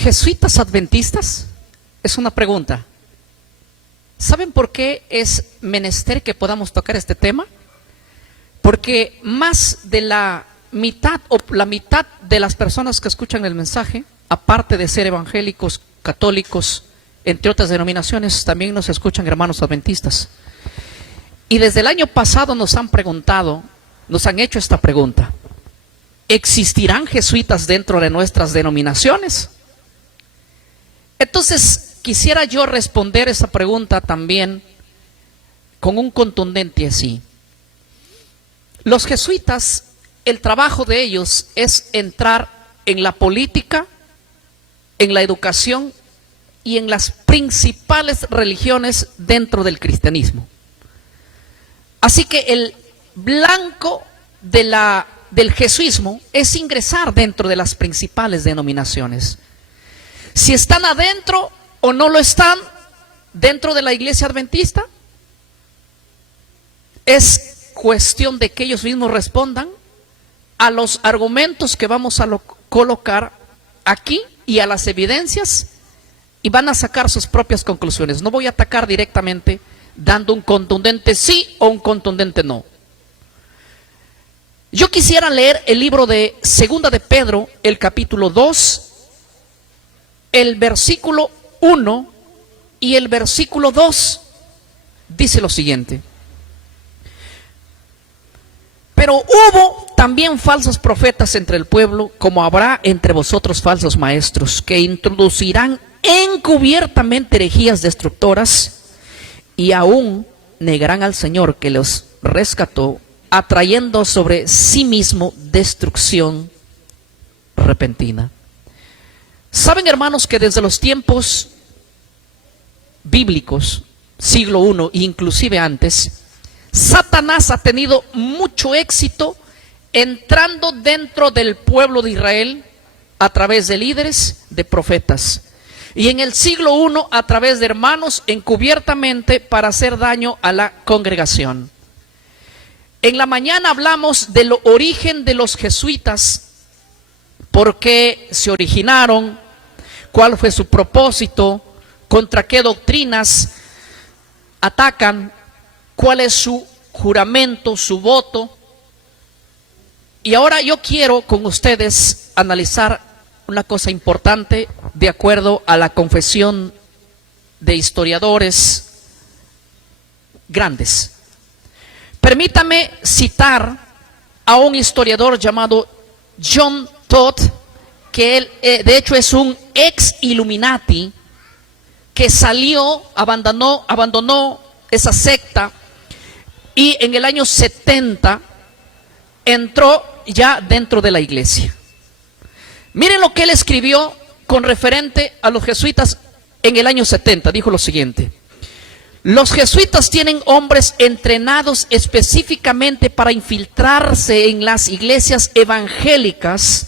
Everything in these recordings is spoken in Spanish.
¿Jesuitas adventistas? Es una pregunta. ¿Saben por qué es menester que podamos tocar este tema? Porque más de la mitad o la mitad de las personas que escuchan el mensaje, aparte de ser evangélicos, católicos, entre otras denominaciones, también nos escuchan hermanos adventistas. Y desde el año pasado nos han preguntado, nos han hecho esta pregunta: ¿existirán jesuitas dentro de nuestras denominaciones? Entonces, quisiera yo responder esa pregunta también con un contundente así. Los jesuitas, el trabajo de ellos es entrar en la política, en la educación y en las principales religiones dentro del cristianismo. Así que el blanco del jesuismo es ingresar dentro de las principales denominaciones. Si están adentro o no lo están dentro de la iglesia adventista, es cuestión de que ellos mismos respondan a los argumentos que vamos a colocar aquí y a las evidencias, y van a sacar sus propias conclusiones. No voy a atacar directamente dando un contundente sí o un contundente no. Yo quisiera leer el libro de Segunda de Pedro, el capítulo 2, el versículo 1 y el versículo 2. Dice lo siguiente: pero hubo también falsos profetas entre el pueblo, como habrá entre vosotros falsos maestros, que introducirán encubiertamente herejías destructoras, y aún negarán al Señor que los rescató, atrayendo sobre sí mismo destrucción repentina. Saben, hermanos, que desde los tiempos bíblicos, siglo I, inclusive antes, Satanás ha tenido mucho éxito entrando dentro del pueblo de Israel a través de líderes, de profetas. Y en el siglo I a través de hermanos encubiertamente para hacer daño a la congregación. En la mañana hablamos del origen de los jesuitas, por qué se originaron, cuál fue su propósito, contra qué doctrinas atacan, cuál es su juramento, su voto. Y ahora yo quiero con ustedes analizar una cosa importante de acuerdo a la confesión de historiadores grandes. Permítame citar a un historiador llamado John Todd, que él de hecho es un ex Illuminati que salió, abandonó esa secta, y en el año 70 entró ya dentro de la iglesia. Miren lo que él escribió con referente a los jesuitas en el año 70. Dijo lo siguiente: los jesuitas tienen hombres entrenados específicamente para infiltrarse en las iglesias evangélicas.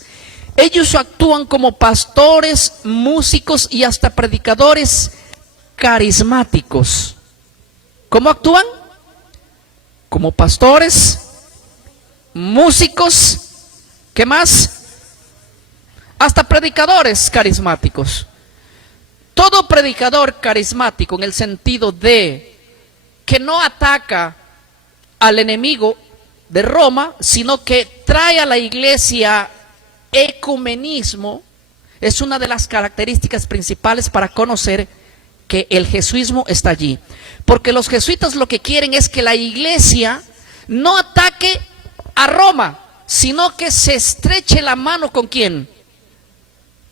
Ellos actúan como pastores, músicos y hasta predicadores carismáticos. ¿Cómo actúan? Como pastores, músicos, ¿qué más? Hasta predicadores carismáticos. Todo predicador carismático, en el sentido de que no ataca al enemigo de Roma, sino que trae a la iglesia ecumenismo, es una de las características principales para conocer que el jesuismo está allí. Porque los jesuitas lo que quieren es que la iglesia no ataque a Roma, sino que se estreche la mano con ¿quién?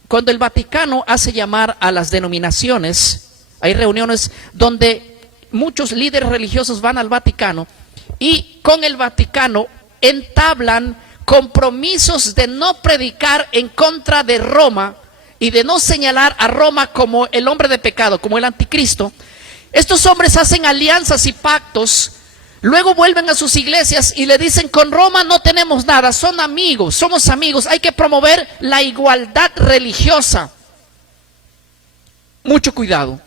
Cuando el Vaticano hace llamar a las denominaciones, hay reuniones donde muchos líderes religiosos van al Vaticano y con el Vaticano entablan compromisos de no predicar en contra de Roma y de no señalar a Roma como el hombre de pecado, como el anticristo. Estos hombres hacen alianzas y pactos, luego vuelven a sus iglesias y le dicen: con Roma no tenemos nada, son amigos, somos amigos, hay que promover la igualdad religiosa. Mucho cuidado.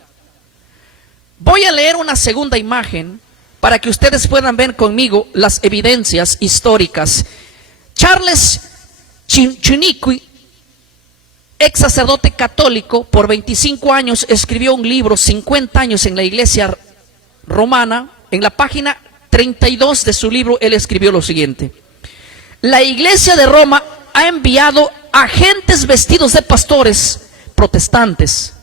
Voy a leer una segunda imagen para que ustedes puedan ver conmigo las evidencias históricas. Charles Chiniquy ex sacerdote católico, por 25 años escribió un libro, 50 años en la iglesia romana. En la página 32 de su libro, él escribió lo siguiente: la iglesia de Roma ha enviado agentes vestidos de pastores protestantes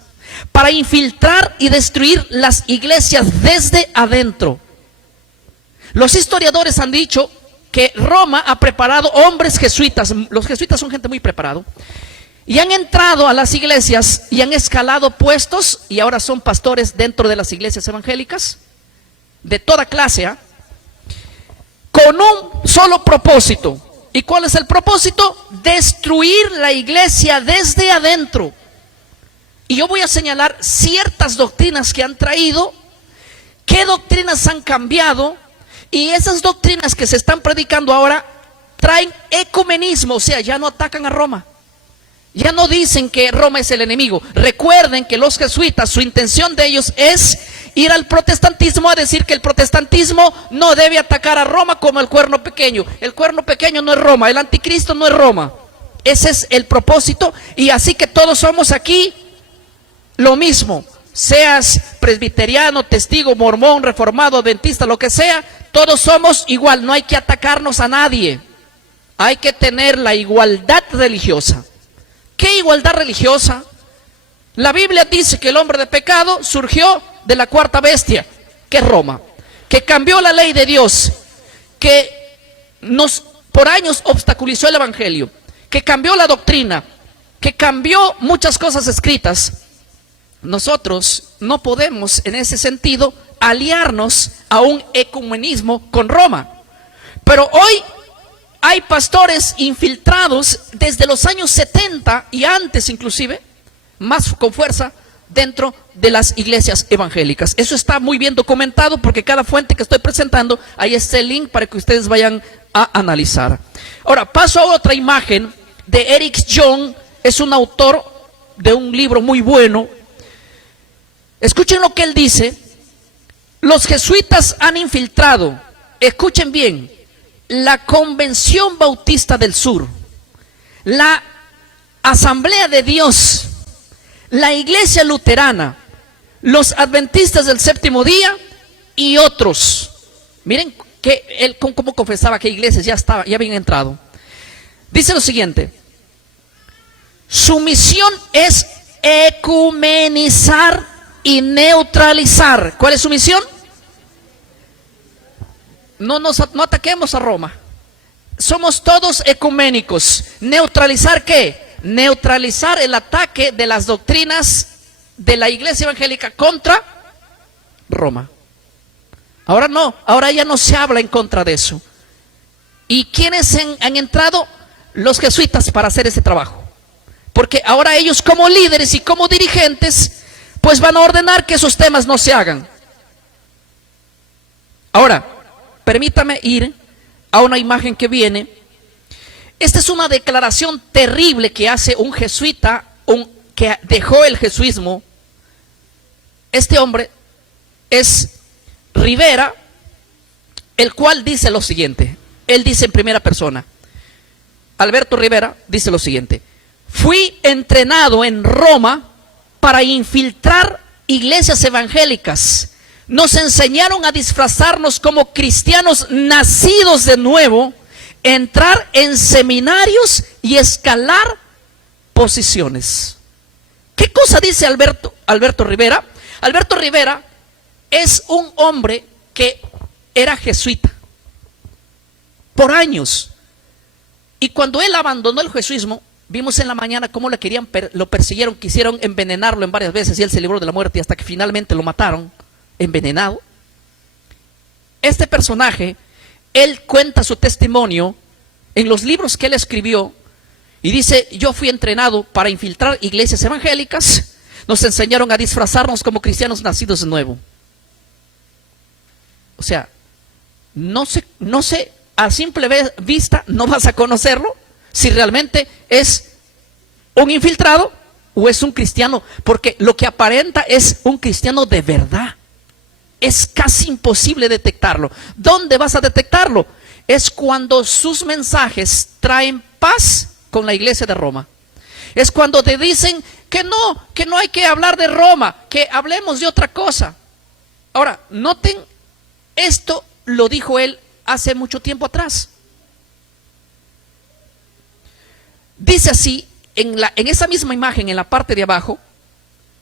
para infiltrar y destruir las iglesias desde adentro. Los historiadores han dicho que Roma ha preparado hombres jesuitas. Los jesuitas son gente muy preparada, y han entrado a las iglesias y han escalado puestos y ahora son pastores dentro de las iglesias evangélicas de toda clase, ¿eh? Con un solo propósito. ¿Y cuál es el propósito? Destruir la iglesia desde adentro. Y yo voy a señalar ciertas doctrinas que han traído, qué doctrinas han cambiado, y esas doctrinas que se están predicando ahora traen ecumenismo, o sea, ya no atacan a Roma. Ya no dicen que Roma es el enemigo. Recuerden que los jesuitas, su intención de ellos es ir al protestantismo a decir que el protestantismo no debe atacar a Roma como el cuerno pequeño. El cuerno pequeño no es Roma, el anticristo no es Roma. Ese es el propósito, y así que todos somos aquí lo mismo. Seas presbiteriano, testigo, mormón, reformado, adventista, lo que sea, todos somos igual. No hay que atacarnos a nadie. Hay que tener la igualdad religiosa. ¿Qué igualdad religiosa? La Biblia dice que el hombre de pecado surgió de la cuarta bestia, que es Roma, que cambió la ley de Dios, que por años obstaculizó el evangelio, que cambió la doctrina, que cambió muchas cosas escritas. Nosotros no podemos en ese sentido aliarnos a un ecumenismo con Roma. Pero hoy hay pastores infiltrados desde los años 70 y antes inclusive, más con fuerza, dentro de las iglesias evangélicas. Eso está muy bien documentado, porque cada fuente que estoy presentando, ahí está el link para que ustedes vayan a analizar. Ahora, paso a otra imagen de Eric John. Es un autor de un libro muy bueno. Escuchen lo que él dice. Los jesuitas han infiltrado, escuchen bien, la Convención Bautista del Sur, la Asamblea de Dios, la Iglesia Luterana, los Adventistas del Séptimo Día y otros. Miren que él cómo confesaba que iglesias ya habían entrado. Dice lo siguiente: su misión es ecumenizar y neutralizar. ¿Cuál es su misión? No ataquemos a Roma. Somos todos ecuménicos. ¿Neutralizar qué? Neutralizar el ataque de las doctrinas de la iglesia evangélica contra Roma. Ahora no, ahora ya no se habla en contra de eso. ¿Y quiénes han entrado? Los jesuitas, para hacer ese trabajo. Porque ahora ellos, como líderes y como dirigentes, pues van a ordenar que esos temas no se hagan. Ahora, permítame ir a una imagen que viene. Esta es una declaración terrible que hace un jesuita, que dejó el jesuismo. Este hombre es Rivera, el cual dice lo siguiente. Él dice en primera persona, Alberto Rivera dice lo siguiente: fui entrenado en Roma para infiltrar iglesias evangélicas. Nos enseñaron a disfrazarnos como cristianos nacidos de nuevo, entrar en seminarios y escalar posiciones. ¿Qué cosa dice Alberto Rivera? Alberto Rivera es un hombre que era jesuita por años, y cuando él abandonó el jesuismo, vimos en la mañana cómo lo persiguieron, quisieron envenenarlo en varias veces, y él se libró de la muerte hasta que finalmente lo mataron envenenado. Este personaje, él cuenta su testimonio en los libros que él escribió y dice: yo fui entrenado para infiltrar iglesias evangélicas, nos enseñaron a disfrazarnos como cristianos nacidos de nuevo. O sea, no sé, a simple vista no vas a conocerlo si realmente es un infiltrado o es un cristiano, porque lo que aparenta es un cristiano de verdad. Es casi imposible detectarlo. ¿Dónde vas a detectarlo? Es cuando sus mensajes traen paz con la iglesia de Roma. Es cuando te dicen que no hay que hablar de Roma, que hablemos de otra cosa. Ahora, noten, esto lo dijo él hace mucho tiempo atrás. Dice así, en esa misma imagen, en la parte de abajo,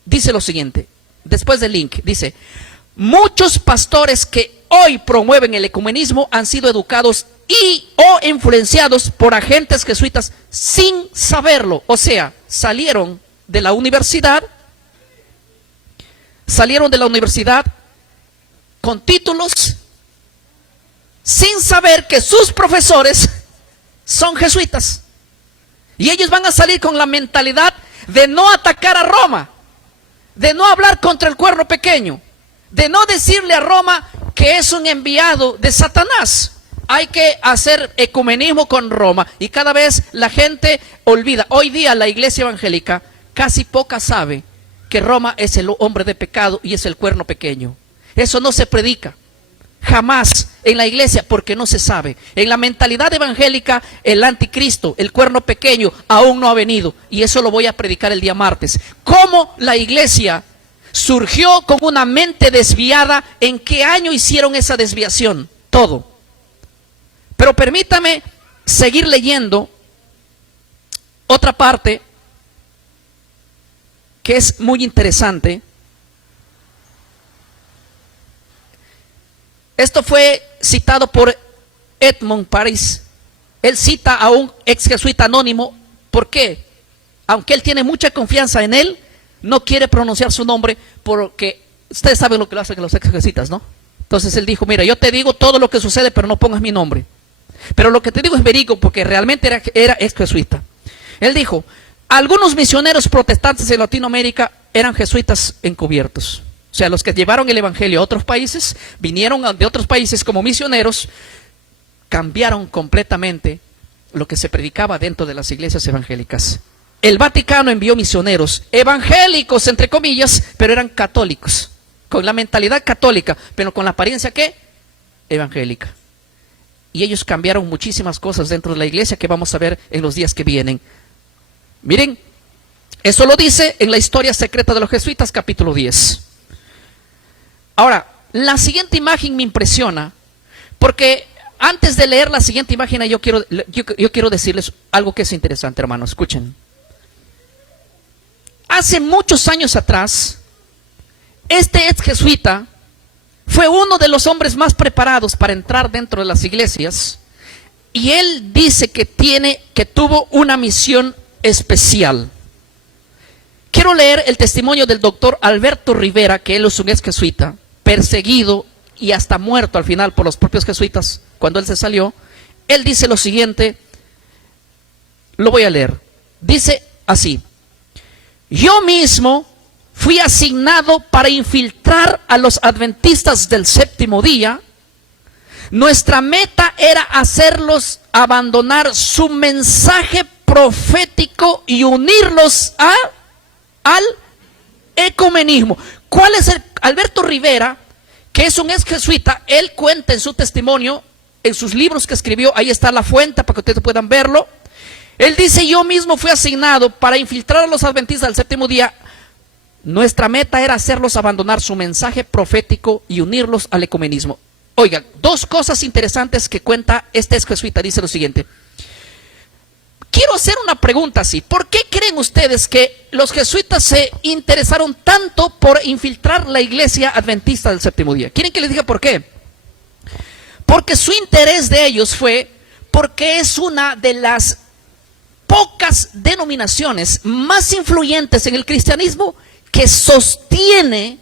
dice lo siguiente, después del link, dice: muchos pastores que hoy promueven el ecumenismo han sido educados y o influenciados por agentes jesuitas sin saberlo. O sea, salieron de la universidad con títulos sin saber que sus profesores son jesuitas. Y ellos van a salir con la mentalidad de no atacar a Roma, de no hablar contra el cuerno pequeño, de no decirle a Roma que es un enviado de Satanás. Hay que hacer ecumenismo con Roma, y cada vez la gente olvida. Hoy día la iglesia evangélica casi poca sabe que Roma es el hombre de pecado y es el cuerno pequeño. Eso no se predica jamás en la iglesia porque no se sabe. En la mentalidad evangélica, el anticristo, el cuerno pequeño, aún no ha venido, y eso lo voy a predicar el día martes. ¿Cómo la iglesia surgió con una mente desviada? ¿En qué año hicieron esa desviación? Todo. Pero permítame seguir leyendo otra parte que es muy interesante. Esto fue citado por Edmond Paris. Él cita a un ex jesuita anónimo. ¿Por qué? Aunque él tiene mucha confianza en él, no quiere pronunciar su nombre porque ustedes saben lo que lo hacen los ex jesuitas, ¿no? Entonces él dijo: mira, yo te digo todo lo que sucede, pero no pongas mi nombre. Pero lo que te digo es verídico porque realmente era ex jesuita. Él dijo: algunos misioneros protestantes en Latinoamérica eran jesuitas encubiertos. O sea, los que llevaron el evangelio a otros países, vinieron de otros países como misioneros, cambiaron completamente lo que se predicaba dentro de las iglesias evangélicas. El Vaticano envió misioneros evangélicos, entre comillas, pero eran católicos, con la mentalidad católica, pero con la apariencia, ¿qué? Evangélica. Y ellos cambiaron muchísimas cosas dentro de la iglesia que vamos a ver en los días que vienen. Miren, eso lo dice en la historia secreta de los jesuitas, capítulo 10. Ahora, la siguiente imagen me impresiona, porque antes de leer la siguiente imagen, yo quiero decirles algo que es interesante, hermanos. Escuchen. Hace muchos años atrás, este ex jesuita fue uno de los hombres más preparados para entrar dentro de las iglesias, y él dice que tuvo una misión especial. Quiero leer el testimonio del doctor Alberto Rivera, que él es un ex jesuita, perseguido y hasta muerto al final por los propios jesuitas cuando él se salió. Él dice lo siguiente, lo voy a leer. Dice así: yo mismo fui asignado para infiltrar a los adventistas del séptimo día. Nuestra meta era hacerlos abandonar su mensaje profético y unirlos al ecumenismo. ¿Cuál es Alberto Rivera, que es un ex jesuita? Él cuenta en su testimonio, en sus libros que escribió, ahí está la fuente para que ustedes puedan verlo. Él dice: yo mismo fui asignado para infiltrar a los adventistas del séptimo día. Nuestra meta era hacerlos abandonar su mensaje profético y unirlos al ecumenismo. Oigan, dos cosas interesantes que cuenta este ex jesuita. Dice lo siguiente. Quiero hacer una pregunta así. ¿Por qué creen ustedes que los jesuitas se interesaron tanto por infiltrar la iglesia adventista del séptimo día? ¿Quieren que les diga por qué? Porque su interés de ellos fue porque es una de las pocas denominaciones más influyentes en el cristianismo que sostiene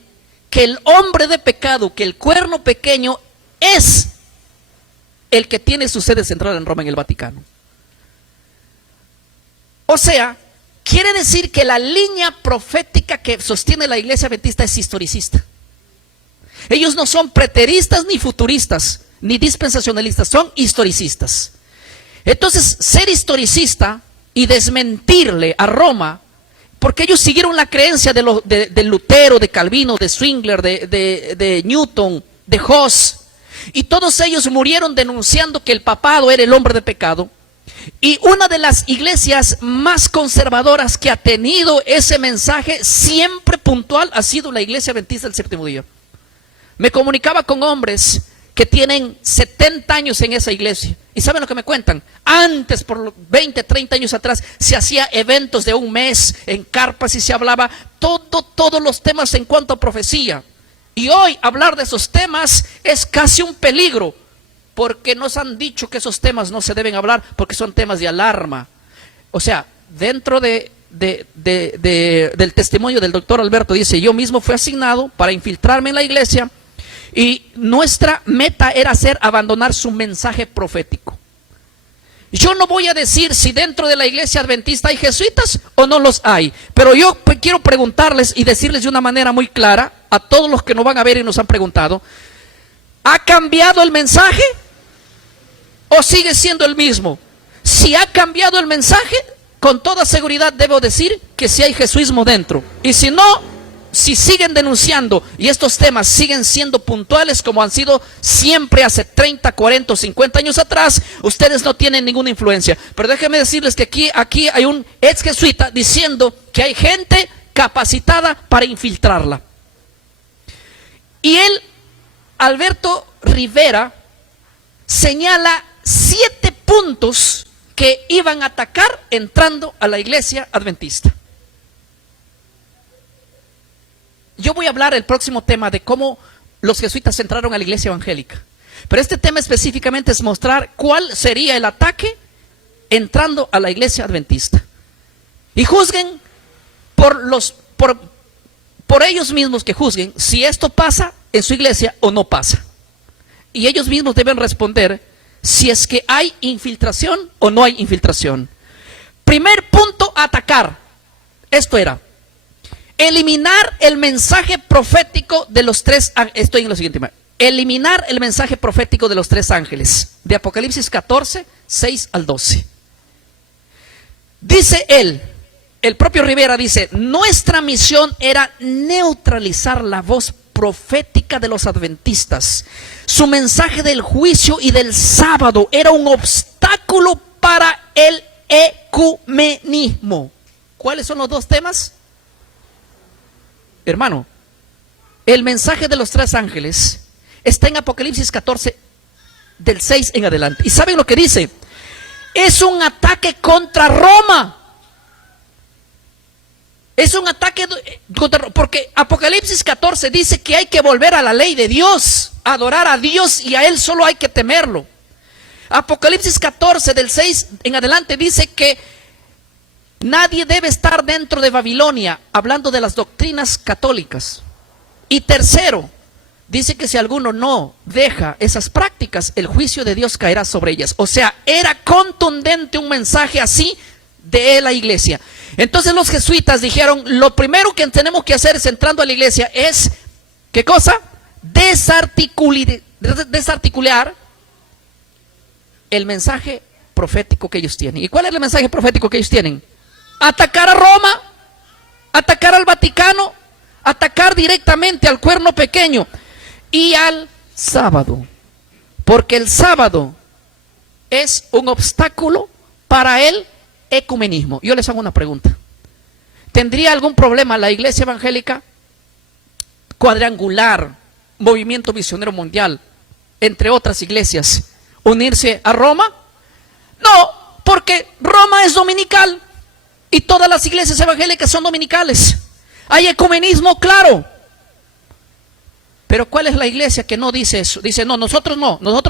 que el hombre de pecado, que el cuerno pequeño, es el que tiene su sede central en Roma, en el Vaticano. O sea, quiere decir que la línea profética que sostiene la iglesia adventista es historicista. Ellos no son preteristas, ni futuristas, ni dispensacionalistas, son historicistas. Entonces, ser historicista y desmentirle a Roma, porque ellos siguieron la creencia de Lutero, de Calvino, de Zwingli, de Newton, de Hus, y todos ellos murieron denunciando que el papado era el hombre de pecado. Y una de las iglesias más conservadoras que ha tenido ese mensaje siempre puntual ha sido la Iglesia Adventista del Séptimo Día. Me comunicaba con hombres que tienen 70 años en esa iglesia. ¿Y saben lo que me cuentan? Antes, por 20, 30 años atrás, se hacía eventos de un mes en carpas y se hablaba todos los temas en cuanto a profecía. Y hoy hablar de esos temas es casi un peligro, porque nos han dicho que esos temas no se deben hablar porque son temas de alarma. O sea, dentro del testimonio del doctor Alberto dice, yo mismo fui asignado para infiltrarme en la iglesia y nuestra meta era abandonar su mensaje profético. Yo no voy a decir si dentro de la iglesia adventista hay jesuitas o no los hay, pero yo quiero preguntarles y decirles de una manera muy clara a todos los que nos van a ver y nos han preguntado, ¿ha cambiado el mensaje o sigue siendo el mismo? Si ha cambiado el mensaje, con toda seguridad debo decir que sí hay jesuismo dentro. Y si no, si siguen denunciando y estos temas siguen siendo puntuales como han sido siempre hace 30, 40 o 50 años atrás, ustedes no tienen ninguna influencia. Pero déjenme decirles que aquí hay un ex jesuita diciendo que hay gente capacitada para infiltrarla. Y él, Alberto Rivera, señala 7 puntos que iban a atacar entrando a la iglesia adventista. Yo voy a hablar el próximo tema de cómo los jesuitas entraron a la iglesia evangélica. Pero este tema específicamente es mostrar cuál sería el ataque entrando a la iglesia adventista. Y juzguen por ellos mismos, que juzguen si esto pasa en su iglesia o no pasa. Y ellos mismos deben responder si es que hay infiltración o no hay infiltración. Primer punto a atacar. Esto era eliminar el mensaje profético de los 3 ángeles. Estoy en lo siguiente. Eliminar el mensaje profético de los 3 ángeles. De Apocalipsis 14, 6 al 12. Dice él, el propio Rivera dice, nuestra misión era neutralizar la voz profética de los adventistas. Su mensaje del juicio y del sábado era un obstáculo para el ecumenismo. ¿Cuáles son los 2 temas? Hermano, el mensaje de los 3 ángeles está en Apocalipsis 14, del 6 en adelante. ¿Y saben lo que dice? Es un ataque contra Roma. Es un ataque contra, porque Apocalipsis 14 dice que hay que volver a la ley de Dios, adorar a Dios y a Él solo hay que temerlo. Apocalipsis 14, del 6 en adelante dice que nadie debe estar dentro de Babilonia, hablando de las doctrinas católicas. Y tercero, dice que si alguno no deja esas prácticas, el juicio de Dios caerá sobre ellas. O sea, era contundente un mensaje así de la iglesia. Entonces los jesuitas dijeron, lo primero que tenemos que hacer es, entrando a la iglesia, es, ¿qué cosa? Desarticular el mensaje profético que ellos tienen. ¿Y cuál es el mensaje profético que ellos tienen? Atacar a Roma, atacar al Vaticano, atacar directamente al cuerno pequeño y al sábado, porque el sábado es un obstáculo para el ecumenismo. Yo les hago una pregunta: ¿tendría algún problema la iglesia evangélica, Cuadrangular, Movimiento Misionero Mundial, entre otras iglesias, unirse a Roma? No, porque Roma es dominical y todas las iglesias evangélicas son dominicales. Hay ecumenismo, claro. Pero ¿cuál es la iglesia que no dice eso? Dice, no, nosotros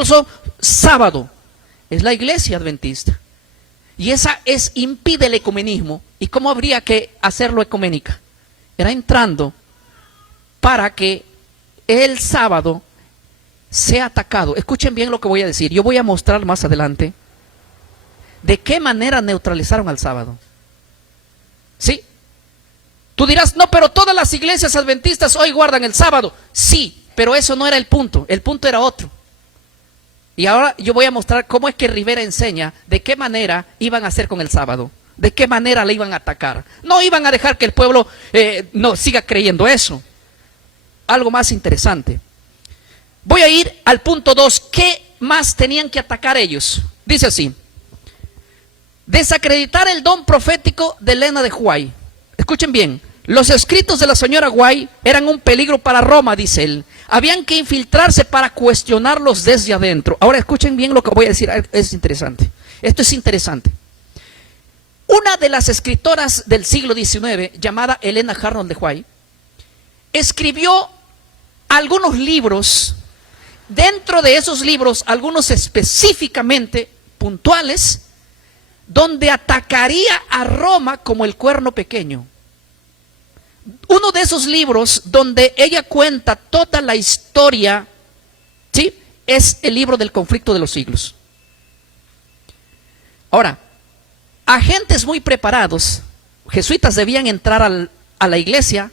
somos sábado. Es la iglesia adventista. Y esa impide el ecumenismo. ¿Y cómo habría que hacerlo ecuménica? Era entrando para que el sábado sea atacado. Escuchen bien lo que voy a decir. Yo voy a mostrar más adelante de qué manera neutralizaron al sábado. ¿Sí? Tú dirás, no, pero todas las iglesias adventistas hoy guardan el sábado. Sí, pero eso no era el punto era otro. Y ahora yo voy a mostrar cómo es que Rivera enseña de qué manera iban a hacer con el sábado, de qué manera le iban a atacar. No iban a dejar que el pueblo no siga creyendo eso. Algo más interesante. Voy a ir al punto 2. ¿Qué más tenían que atacar ellos? Dice así: Desacreditar el don profético de Elena de White. Escuchen bien, los escritos de la señora White eran un peligro para Roma, dice él. Habían que infiltrarse para cuestionarlos desde adentro. Ahora escuchen bien lo que voy a decir, es interesante. Esto es interesante. Una de las escritoras del siglo XIX, llamada Elena Arnold de White, escribió algunos libros. Dentro de esos libros, algunos específicamente puntuales, donde atacaría a Roma como el cuerno pequeño. Uno de esos libros donde ella cuenta toda la historia, ¿sí?, es el libro del conflicto de los siglos. Ahora, agentes muy preparados, jesuitas, debían entrar a la iglesia,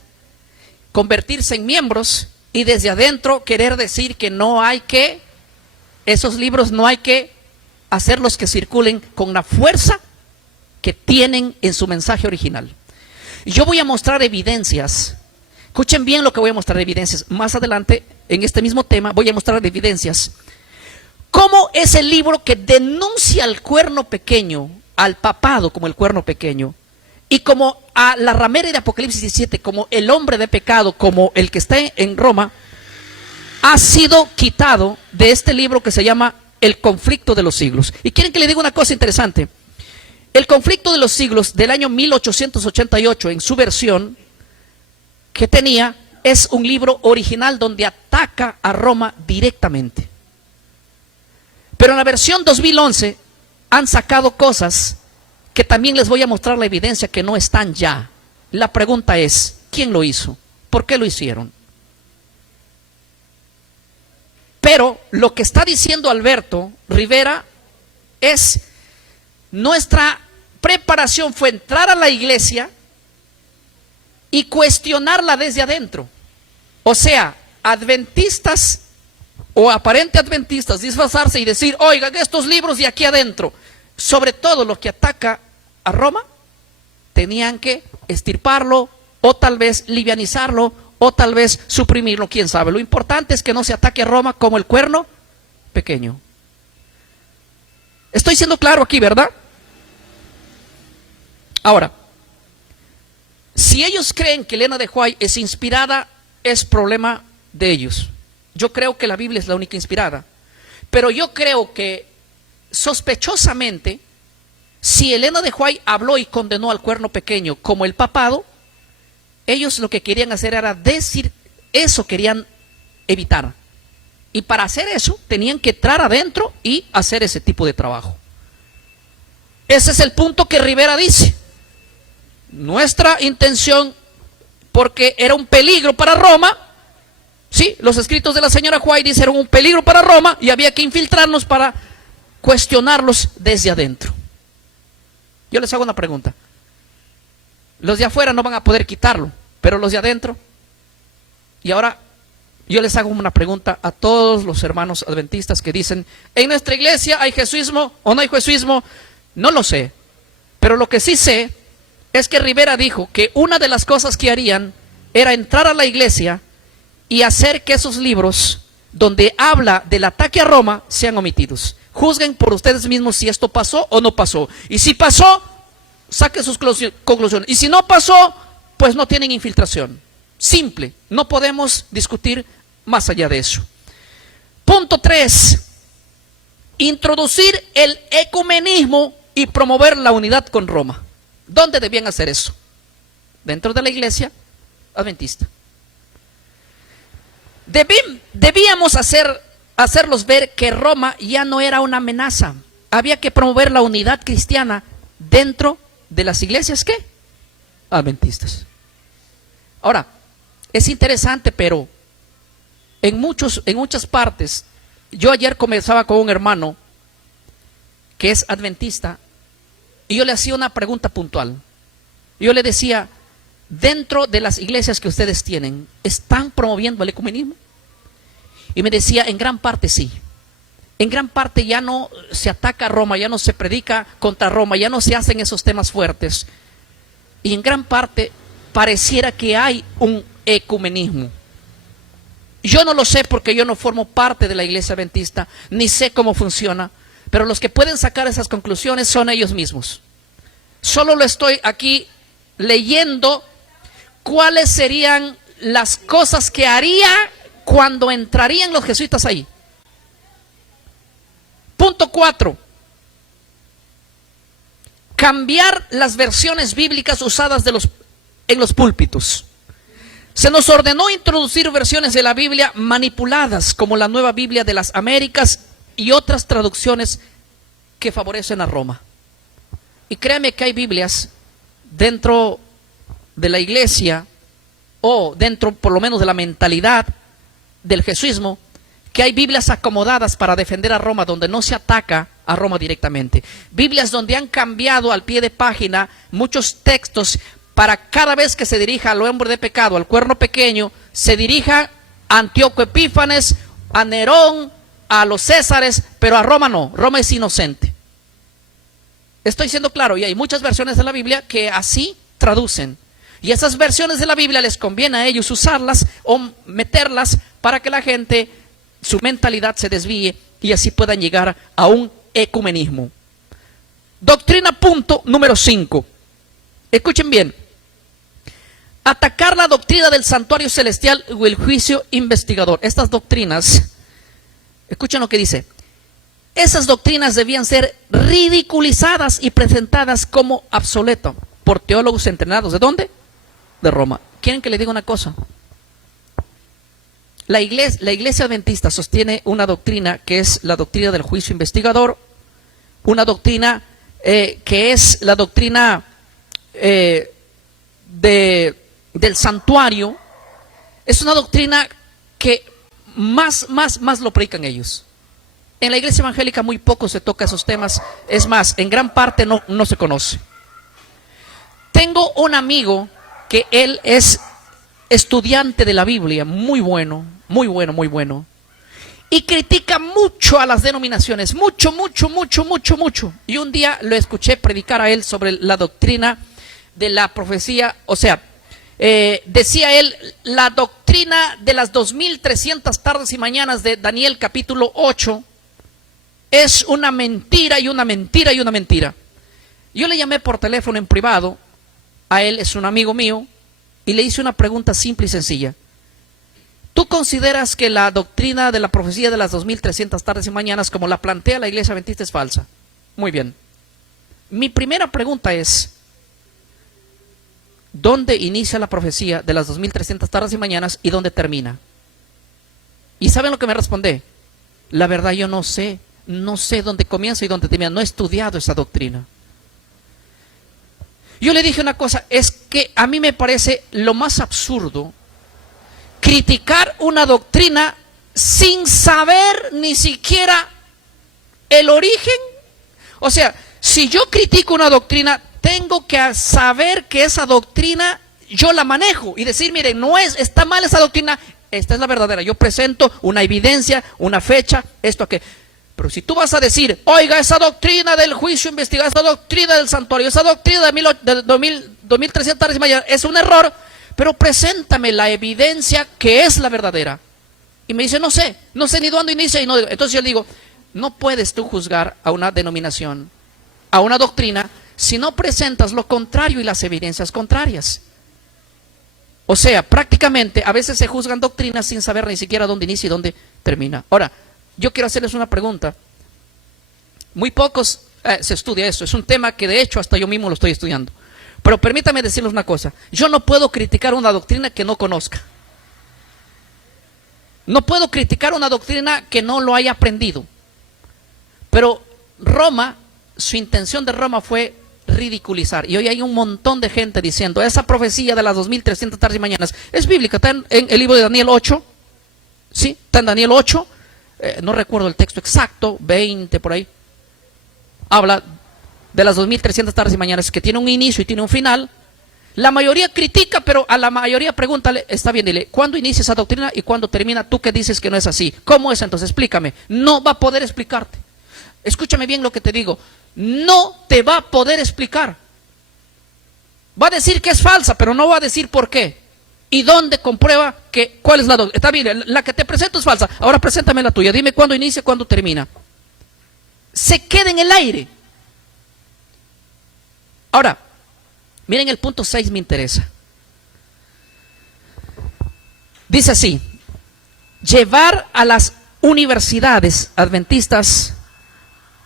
convertirse en miembros y desde adentro querer decir que no hay que, esos libros no hay que hacerlos que circulen con la fuerza que tienen en su mensaje original. Yo voy a mostrar evidencias. Escuchen bien lo que voy a mostrar, evidencias. Más adelante, en este mismo tema, voy a mostrar evidencias. ¿Cómo es el libro que denuncia al cuerno pequeño, al papado como el cuerno pequeño, y como a la ramera de Apocalipsis 17, como el hombre de pecado, como el que está en Roma, ha sido quitado de este libro que se llama El conflicto de los siglos? Y quieren que le diga una cosa interesante. El conflicto de los siglos del año 1888, en su versión que tenía, es un libro original donde ataca a Roma directamente. Pero en la versión 2011 han sacado cosas que también les voy a mostrar la evidencia que no están ya. La pregunta es, ¿quién lo hizo? ¿Por qué lo hicieron? Pero lo que está diciendo Alberto Rivera es: nuestra preparación fue entrar a la iglesia y cuestionarla desde adentro. O sea, adventistas o aparente adventistas disfrazarse y decir: oigan, estos libros de aquí adentro, sobre todo lo que ataca a Roma, tenían que extirparlo o tal vez livianizarlo o tal vez suprimirlo, quién sabe. Lo importante es que no se ataque a Roma como el cuerno pequeño. Estoy siendo claro aquí, ¿verdad? Ahora, si ellos creen que Elena de White es inspirada, es problema de ellos. Yo creo que la Biblia es la única inspirada. Pero yo creo que sospechosamente, si Elena de White habló y condenó al cuerno pequeño como el papado, ellos lo que querían hacer era decir eso, querían evitar. Y para hacer eso, tenían que entrar adentro y hacer ese tipo de trabajo. Ese es el punto que Rivera dice. Nuestra intención, porque era un peligro para Roma, sí, los escritos de la señora White dicen eran un peligro para Roma y había que infiltrarnos para cuestionarlos desde adentro. Yo les hago una pregunta. Los de afuera no van a poder quitarlo, pero los de adentro. Y ahora yo les hago una pregunta a todos los hermanos adventistas que dicen: en nuestra iglesia hay jesuismo o no hay jesuismo. No lo sé, pero lo que sí sé es que Rivera dijo que una de las cosas que harían era entrar a la iglesia y hacer que esos libros donde habla del ataque a Roma sean omitidos. Juzguen por ustedes mismos si esto pasó o no pasó. Y si pasó, saquen sus conclusiones. Y si no pasó, pues no tienen infiltración. Simple, no podemos discutir más allá de eso. Punto 3. Introducir el ecumenismo y promover la unidad con Roma. ¿Dónde debían hacer eso? Dentro de la iglesia adventista. Debíamos hacerlos ver que Roma ya no era una amenaza. Había que promover la unidad cristiana dentro de las iglesias, ¿qué? Adventistas. Ahora, es interesante, pero en muchas partes, yo ayer conversaba con un hermano que es adventista y yo le hacía una pregunta puntual. Yo le decía: dentro de las iglesias que ustedes tienen, ¿están promoviendo el ecumenismo? Y me decía: en gran parte sí. En gran parte ya no se ataca a Roma, ya no se predica contra Roma, ya no se hacen esos temas fuertes. Y en gran parte pareciera que hay un ecumenismo. Yo no lo sé porque yo no formo parte de la iglesia adventista, ni sé cómo funciona, pero los que pueden sacar esas conclusiones son ellos mismos. Solo lo estoy aquí leyendo cuáles serían las cosas que haría cuando entrarían los jesuitas ahí. Punto 4. Cambiar las versiones bíblicas usadas en los púlpitos. Se nos ordenó introducir versiones de la Biblia manipuladas, como la Nueva Biblia de las Américas y otras traducciones que favorecen a Roma. Y créame que hay Biblias dentro de la iglesia, o dentro por lo menos de la mentalidad del jesuismo, que hay Biblias acomodadas para defender a Roma, donde no se ataca a Roma directamente. Biblias donde han cambiado al pie de página muchos textos para cada vez que se dirija al hombre de pecado, al cuerno pequeño, se dirija a Antíoco Epífanes, a Nerón, a los Césares, pero a Roma no. Roma es inocente. Estoy siendo claro, y hay muchas versiones de la Biblia que así traducen. Y esas versiones de la Biblia les conviene a ellos usarlas o meterlas para que la gente, su mentalidad se desvíe y así puedan llegar a un ecumenismo. Doctrina punto número 5. Escuchen bien. Atacar la doctrina del santuario celestial o el juicio investigador. Estas doctrinas, escuchen lo que dice. Esas doctrinas debían ser ridiculizadas y presentadas como obsoletas por teólogos entrenados. ¿De dónde? De Roma. ¿Quieren que les diga una cosa? La iglesia adventista sostiene una doctrina que es la doctrina del juicio investigador, una doctrina que es la doctrina del santuario. Es una doctrina que más lo predican ellos. En la iglesia evangélica muy poco se toca esos temas, es más, en gran parte no se conoce. Tengo un amigo que él es estudiante de la Biblia, muy bueno, y critica mucho a las denominaciones, mucho. Y un día lo escuché predicar a él sobre la doctrina de la profecía, o sea, decía él, la doctrina de las 2300 tardes y mañanas de Daniel capítulo 8 es una mentira y una mentira y una mentira. Yo le llamé por teléfono en privado, a él es un amigo mío, y le hice una pregunta simple y sencilla. ¿Tú consideras que la doctrina de la profecía de las 2300 tardes y mañanas, como la plantea la iglesia adventista, es falsa? Muy bien. Mi primera pregunta es, ¿dónde inicia la profecía de las 2300 tardes y mañanas y dónde termina? ¿Y saben lo que me responde? La verdad yo no sé dónde comienza y dónde termina, no he estudiado esa doctrina. Yo le dije una cosa, es que a mí me parece lo más absurdo criticar una doctrina sin saber ni siquiera el origen. O sea, si yo critico una doctrina, tengo que saber que esa doctrina yo la manejo y decir, miren, está mal esa doctrina, esta es la verdadera. Yo presento una evidencia, una fecha, esto que. Pero si tú vas a decir, oiga, esa doctrina del juicio investigado, esa doctrina del santuario, esa doctrina de 2300 tardes y mañana, es un error, pero preséntame la evidencia que es la verdadera. Y me dice, no sé ni dónde inicia y no. Entonces yo le digo, no puedes tú juzgar a una denominación, a una doctrina, si no presentas lo contrario y las evidencias contrarias. O sea, prácticamente a veces se juzgan doctrinas sin saber ni siquiera dónde inicia y dónde termina. Ahora, yo quiero hacerles una pregunta. Muy pocos se estudia eso. Es un tema que de hecho hasta yo mismo lo estoy estudiando. Pero permítame decirles una cosa. Yo no puedo criticar una doctrina que no conozca. No puedo criticar una doctrina que no lo haya aprendido. Pero Roma, su intención de Roma fue ridiculizar. Y hoy hay un montón de gente diciendo, esa profecía de las 2300 tardes y mañanas es bíblica. Está en el libro de Daniel 8. ¿Sí? Está en Daniel 8. No recuerdo el texto exacto, 20 por ahí. Habla de las 2300 tardes y mañanas que tiene un inicio y tiene un final. La mayoría critica, pero a la mayoría pregúntale, está bien, dile, ¿cuándo inicia esa doctrina y cuándo termina? Tú que dices que no es así. ¿Cómo es entonces? Explícame. No va a poder explicarte. Escúchame bien lo que te digo. No te va a poder explicar. Va a decir que es falsa, pero no va a decir por qué. ¿Y dónde comprueba cuál es la doctrina? Está bien, la que te presento es falsa. Ahora preséntame la tuya. Dime cuándo inicia, cuándo termina. se quede en el aire. Ahora, miren el punto 6, me interesa. Dice así: llevar a las universidades adventistas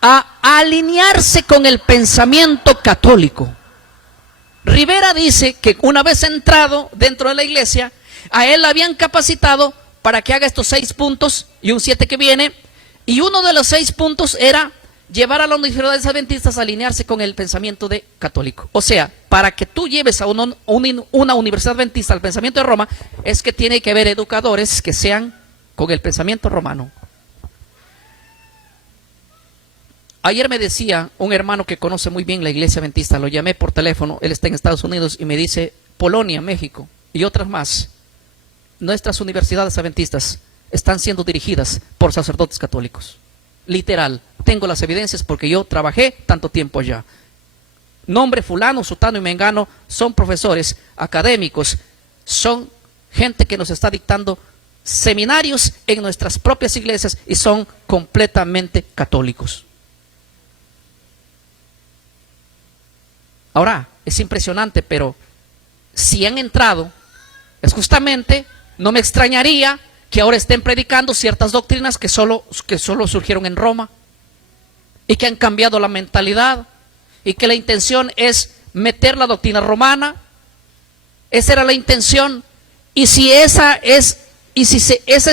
a alinearse con el pensamiento católico. Rivera dice que una vez entrado dentro de la iglesia, a él lo habían capacitado para que haga estos 6 puntos y un 7 que viene, y uno de los 6 puntos era llevar a las universidades adventistas a alinearse con el pensamiento católico. O sea, para que tú lleves a una universidad adventista al pensamiento de Roma, es que tiene que haber educadores que sean con el pensamiento romano. Ayer me decía un hermano que conoce muy bien la iglesia adventista, lo llamé por teléfono, él está en Estados Unidos, y me dice: Polonia, México y otras más, nuestras universidades adventistas están siendo dirigidas por sacerdotes católicos. Literal, tengo las evidencias porque yo trabajé tanto tiempo allá. Nombre fulano, sutano y mengano son profesores académicos, son gente que nos está dictando seminarios en nuestras propias iglesias y son completamente católicos. Ahora, es impresionante, pero si han entrado, es justamente, no me extrañaría que ahora estén predicando ciertas doctrinas que solo surgieron en Roma y que han cambiado la mentalidad y que la intención es meter la doctrina romana. Esa era la intención, y si esa es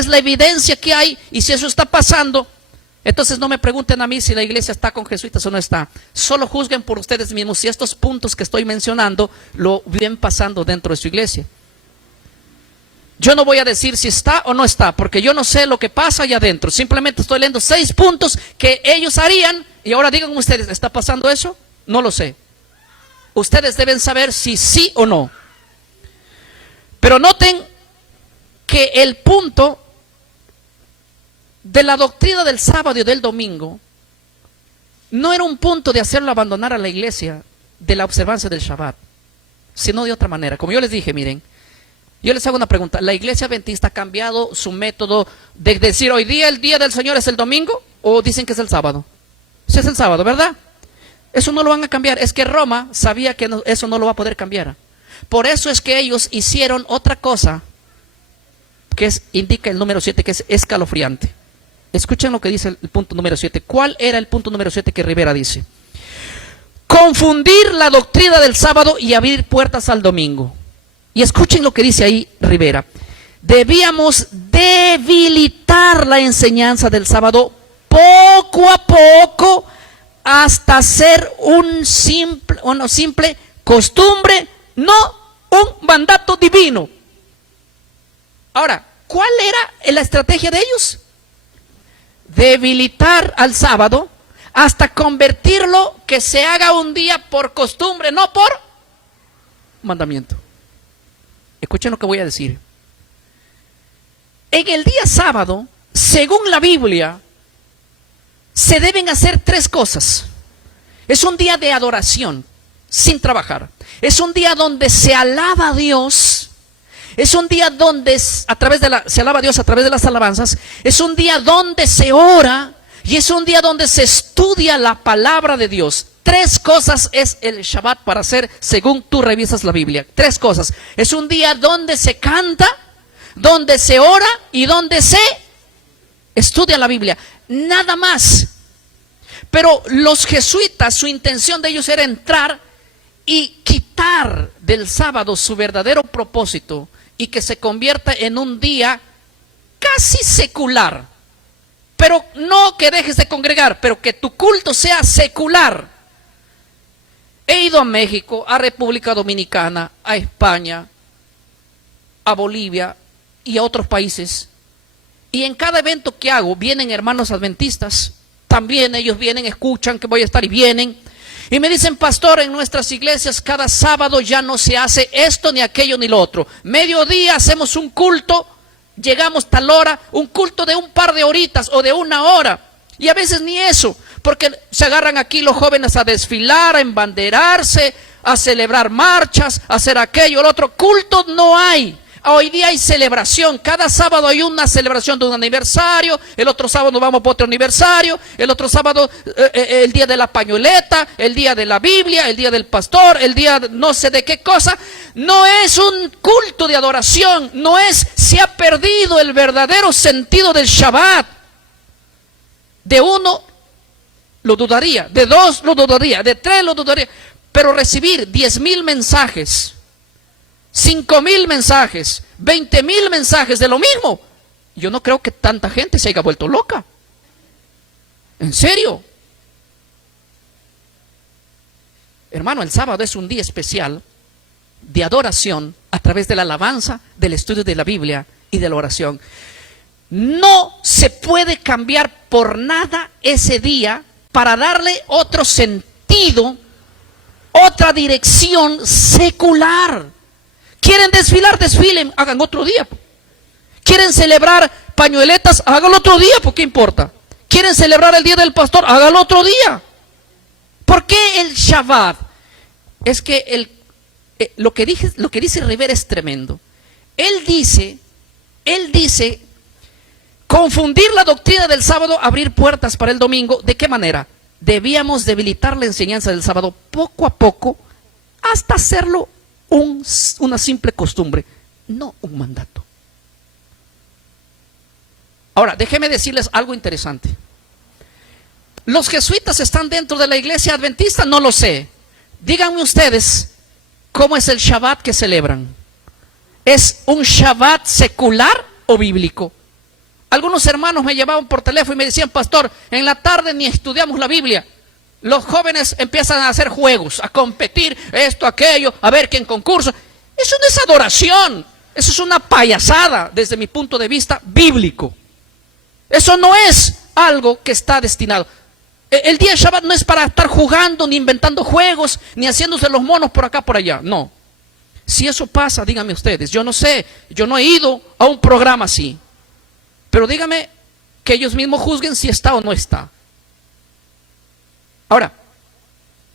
la evidencia que hay, y si eso está pasando, entonces no me pregunten a mí si la iglesia está con jesuitas o no está. Solo juzguen por ustedes mismos si estos puntos que estoy mencionando lo vienen pasando dentro de su iglesia. Yo no voy a decir si está o no está, porque yo no sé lo que pasa allá adentro. Simplemente estoy leyendo 6 puntos que ellos harían, y ahora digan ustedes, ¿está pasando eso? No lo sé. Ustedes deben saber si sí o no. Pero noten que el punto de la doctrina del sábado y del domingo no era un punto de hacerlo abandonar a la iglesia de la observancia del Shabbat, sino de otra manera. Como yo les dije, miren, yo les hago una pregunta: ¿la iglesia adventista ha cambiado su método de decir hoy día el día del Señor es el domingo, o dicen que es el sábado? Sí, es el sábado, ¿verdad? Eso no lo van a cambiar. Es que Roma sabía que eso no lo va a poder cambiar. Por eso es que ellos hicieron otra cosa que indica el número 7, que es escalofriante. Escuchen lo que dice el punto número 7. ¿Cuál era el punto número 7 que Rivera dice? Confundir la doctrina del sábado y abrir puertas al domingo. Y escuchen lo que dice ahí Rivera: debíamos debilitar la enseñanza del sábado poco a poco hasta ser una simple costumbre, no un mandato divino. Ahora, ¿cuál era la estrategia de ellos? Debilitar al sábado hasta convertirlo que se haga un día por costumbre, no por mandamiento. Escuchen lo que voy a decir. En el día sábado, según la Biblia, se deben hacer 3 cosas. Es un día de adoración, sin trabajar. Es un día donde se alaba a Dios. Es un día donde se alaba a Dios a través de las alabanzas. Es un día donde se ora. Y es un día donde se estudia la palabra de Dios. 3 cosas es el Shabbat para hacer según tú revisas la Biblia. 3 cosas. Es un día donde se canta, donde se ora y donde se estudia la Biblia. Nada más. Pero los jesuitas, su intención de ellos era entrar y quitar del sábado su verdadero propósito y que se convierta en un día casi secular. Pero no que dejes de congregar, pero que tu culto sea secular. He ido a México, a República Dominicana, a España, a Bolivia y a otros países. Y en cada evento que hago vienen hermanos adventistas. También ellos vienen, escuchan que voy a estar y vienen. Y me dicen: pastor, en nuestras iglesias cada sábado ya no se hace esto, ni aquello, ni lo otro. Mediodía hacemos un culto, llegamos tal hora, un culto de un par de horitas o de 1 hora. Y a veces ni eso, porque se agarran aquí los jóvenes a desfilar, a embanderarse, a celebrar marchas, a hacer aquello, el otro. Culto no hay. hoy día hay celebración. Cada sábado hay una celebración de un aniversario. El otro sábado nos vamos por otro aniversario. El otro sábado el día de la pañoleta, el día de la Biblia, el día del pastor, el día no sé de qué cosa. No es un culto de adoración. No es, se ha perdido el verdadero sentido del Shabbat. De uno lo dudaría, de dos lo dudaría, de tres lo dudaría. Pero recibir 10,000 mensajes, 5,000 mensajes, 20,000 mensajes de lo mismo, yo no creo que tanta gente se haya vuelto loca. En serio. Hermano, el sábado es un día especial de adoración a través de la alabanza, del estudio de la Biblia y de la oración. No se puede cambiar por nada ese día para darle otro sentido, otra dirección secular. ¿Quieren desfilar? Desfilen, hagan otro día. ¿Quieren celebrar pañueletas? Háganlo otro día, ¿por qué importa? ¿Quieren celebrar el día del pastor? Háganlo otro día. ¿Por qué el Shabbat? Es que lo que dice Rivera es tremendo. Él dice, confundir la doctrina del sábado, abrir puertas para el domingo. ¿De qué manera? Debíamos debilitar la enseñanza del sábado poco a poco hasta hacerlo una simple costumbre, no un mandato. Ahora, déjenme decirles algo interesante. ¿Los jesuitas están dentro de la iglesia adventista? No lo sé. Díganme ustedes, ¿cómo es el Shabbat que celebran? ¿Es un Shabbat secular o bíblico? Algunos hermanos me llevaban por teléfono y me decían, pastor, en la tarde ni estudiamos la Biblia. Los jóvenes empiezan a hacer juegos, a competir, esto, aquello, a ver quién concursa. Eso no es adoración, eso es una payasada desde mi punto de vista bíblico. Eso no es algo que está destinado. El día de Shabbat no es para estar jugando, ni inventando juegos, ni haciéndose los monos por acá, por allá. No. Si eso pasa, díganme ustedes. Yo no sé, yo no he ido a un programa así. Pero díganme que ellos mismos juzguen si está o no está. Ahora,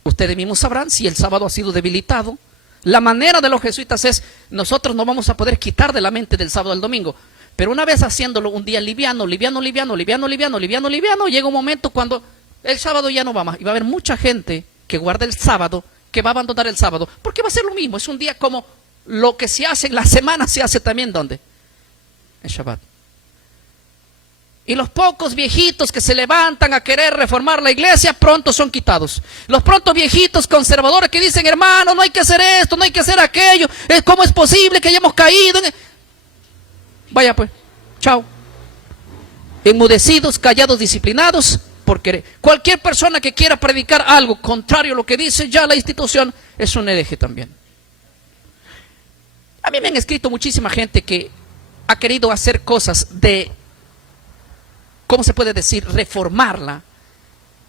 ustedes mismos sabrán si el sábado ha sido debilitado. La manera de los jesuitas es, nosotros no vamos a poder quitar de la mente del sábado al domingo. Pero una vez haciéndolo un día liviano, llega un momento cuando el sábado ya no va más. Y va a haber mucha gente que guarda el sábado, que va a abandonar el sábado. Porque va a ser lo mismo, es un día como lo que se hace en la semana, se hace también, ¿dónde? En Shabbat. Y los pocos viejitos que se levantan a querer reformar la iglesia, pronto son quitados. Los pronto viejitos conservadores que dicen, hermano, no hay que hacer esto, no hay que hacer aquello. ¿Cómo es posible que hayamos caído? Vaya pues, chao. Enmudecidos, callados, disciplinados, por querer. Cualquier persona que quiera predicar algo contrario a lo que dice ya la institución es un hereje también. A mí me han escrito muchísima gente que ha querido hacer cosas de, ¿cómo se puede decir?, reformarla,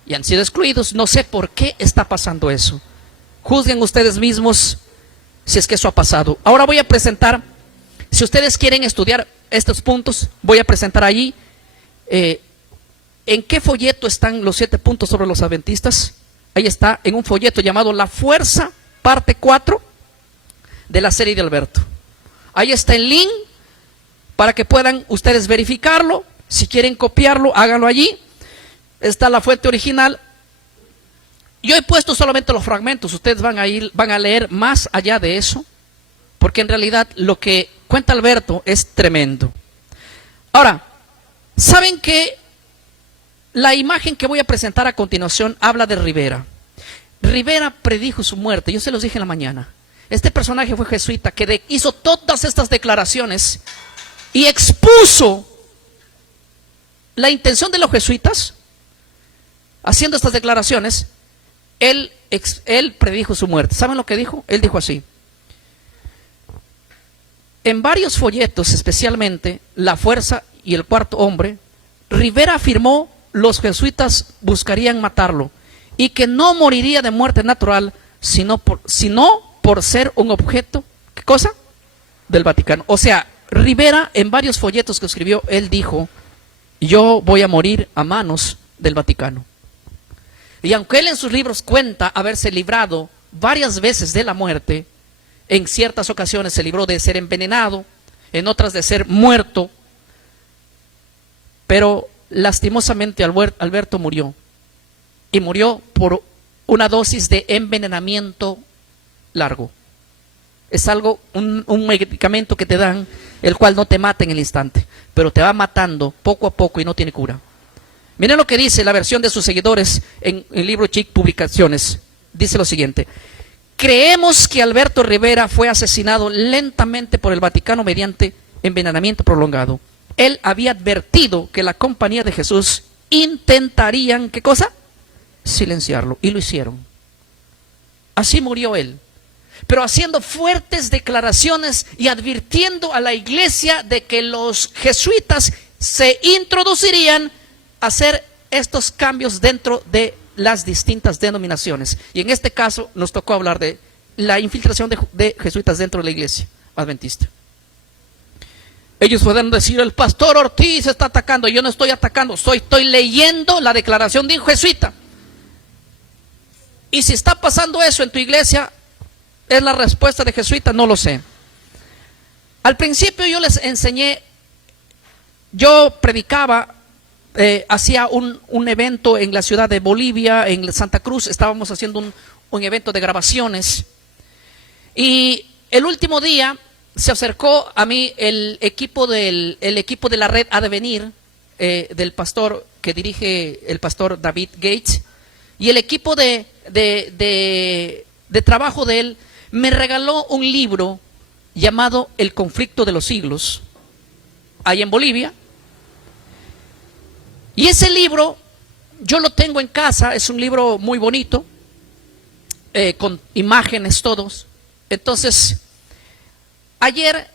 y han sido excluidos. No sé por qué está pasando eso. Juzguen ustedes mismos si es que eso ha pasado. Ahora voy a presentar, si ustedes quieren estudiar estos puntos, voy a presentar allí en qué folleto están los 7 puntos sobre los adventistas. Ahí está, en un folleto llamado La Fuerza, parte 4 de la serie de Alberto. Ahí está el link para que puedan ustedes verificarlo. Si quieren copiarlo, háganlo allí. Está la fuente original. Yo he puesto solamente los fragmentos. Ustedes van a leer más allá de eso, porque en realidad lo que cuenta Alberto es tremendo. Ahora, ¿saben que la imagen que voy a presentar a continuación habla de Rivera? Rivera predijo su muerte. Yo se los dije en la mañana. Este personaje fue jesuita que hizo todas estas declaraciones y expuso la intención de los jesuitas. Haciendo estas declaraciones, él predijo su muerte. ¿Saben lo que dijo? Él dijo así: en varios folletos, especialmente La Fuerza y El Cuarto Hombre, Rivera afirmó los jesuitas buscarían matarlo y que no moriría de muerte natural, sino por ser un objeto, ¿qué cosa?, del Vaticano. O sea, Rivera en varios folletos que escribió, él dijo: yo voy a morir a manos del Vaticano. Y aunque él en sus libros cuenta haberse librado varias veces de la muerte, en ciertas ocasiones se libró de ser envenenado, en otras de ser muerto, pero lastimosamente Alberto murió, y murió por una dosis de envenenamiento largo. Es algo, un medicamento que te dan, el cual no te mata en el instante, pero te va matando poco a poco y no tiene cura. Miren lo que dice la versión de sus seguidores en el libro Chic Publicaciones. Dice lo siguiente: creemos que Alberto Rivera fue asesinado lentamente por el Vaticano mediante envenenamiento prolongado. Él había advertido que la Compañía de Jesús intentarían, ¿qué cosa? Silenciarlo, y lo hicieron. Así murió él, pero haciendo fuertes declaraciones y advirtiendo a la iglesia de que los jesuitas se introducirían a hacer estos cambios dentro de las distintas denominaciones. Y en este caso nos tocó hablar de la infiltración de jesuitas dentro de la iglesia adventista. Ellos pueden decir: el pastor Ortiz está atacando. Yo no estoy atacando, estoy leyendo la declaración de un jesuita. Y si está pasando eso en tu iglesia, ¿es la respuesta de jesuita? No lo sé. Al principio yo les enseñé, yo predicaba, hacía un evento en la ciudad de Bolivia, en Santa Cruz. Estábamos haciendo un evento de grabaciones, y el último día se acercó a mí el equipo de la red Ha de Venir, del pastor que dirige el pastor David Gates, y el equipo de trabajo de él me regaló un libro llamado El Conflicto de los Siglos, ahí en Bolivia. Y ese libro yo lo tengo en casa, es un libro muy bonito, con imágenes todos. Entonces, ayer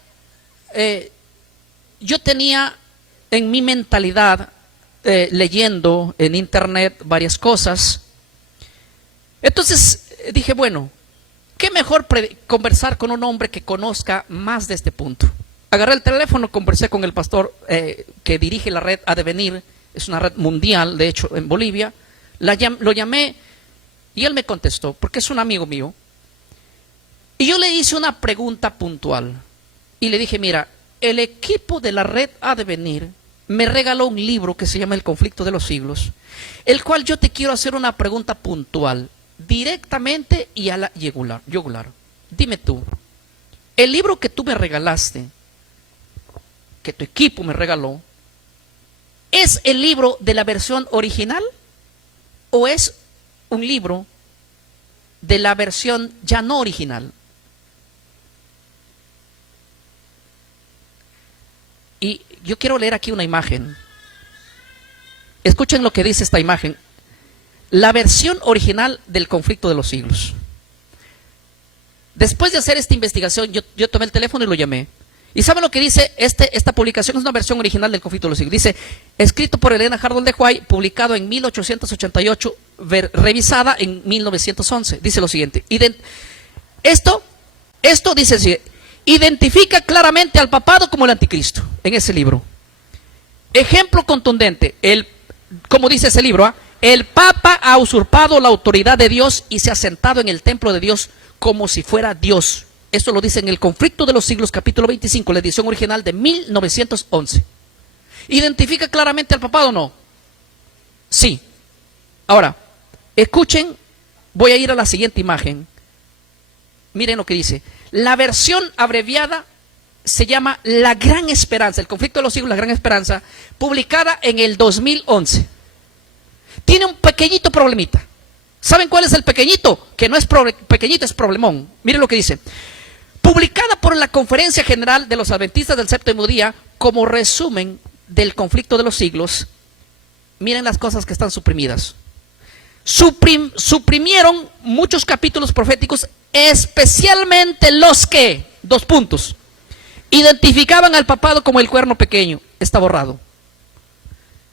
yo tenía en mi mentalidad, leyendo en internet varias cosas. Entonces dije, bueno, qué mejor conversar con un hombre que conozca más de este punto. Agarré el teléfono, conversé con el pastor que dirige la red Ha de Venir. Es una red mundial, de hecho, en Bolivia. Lo llamé y él me contestó, porque es un amigo mío. Y yo le hice una pregunta puntual. Y le dije: mira, el equipo de la red Ha de Venir me regaló un libro que se llama El Conflicto de los Siglos, el cual yo te quiero hacer una pregunta puntual, directamente y a la yugular. Dime tú, el libro que tú me regalaste, que tu equipo me regaló, ¿es el libro de la versión original o es un libro de la versión ya no original? Y yo quiero leer aquí una imagen. Escuchen lo que dice esta imagen. La versión original del Conflicto de los Siglos. Después de hacer esta investigación, yo tomé el teléfono y lo llamé. ¿Y saben lo que dice? Esta publicación es una versión original del Conflicto de los Siglos. Dice: escrito por Elena Hardol de Huay, publicado en 1888, revisada en 1911. Dice lo siguiente. Esto dice así: identifica claramente al papado como el anticristo en ese libro. Ejemplo contundente, como dice ese libro, el Papa ha usurpado la autoridad de Dios y se ha sentado en el templo de Dios como si fuera Dios. Esto lo dice en El Conflicto de los Siglos, capítulo 25, la edición original de 1911. ¿Identifica claramente al papado o no? Sí. Ahora, escuchen, voy a ir a la siguiente imagen. Miren lo que dice. La versión abreviada se llama La Gran Esperanza, El Conflicto de los Siglos, La Gran Esperanza, publicada en el 2011. Tiene un pequeñito problemita. ¿Saben cuál es el pequeñito? Que no es pequeñito, es problemón. Miren lo que dice. Publicada por la Conferencia General de los Adventistas del Séptimo Día como resumen del Conflicto de los Siglos. Miren las cosas que están suprimidas. Suprimieron muchos capítulos proféticos, especialmente los que, identificaban al papado como el cuerno pequeño. Está borrado.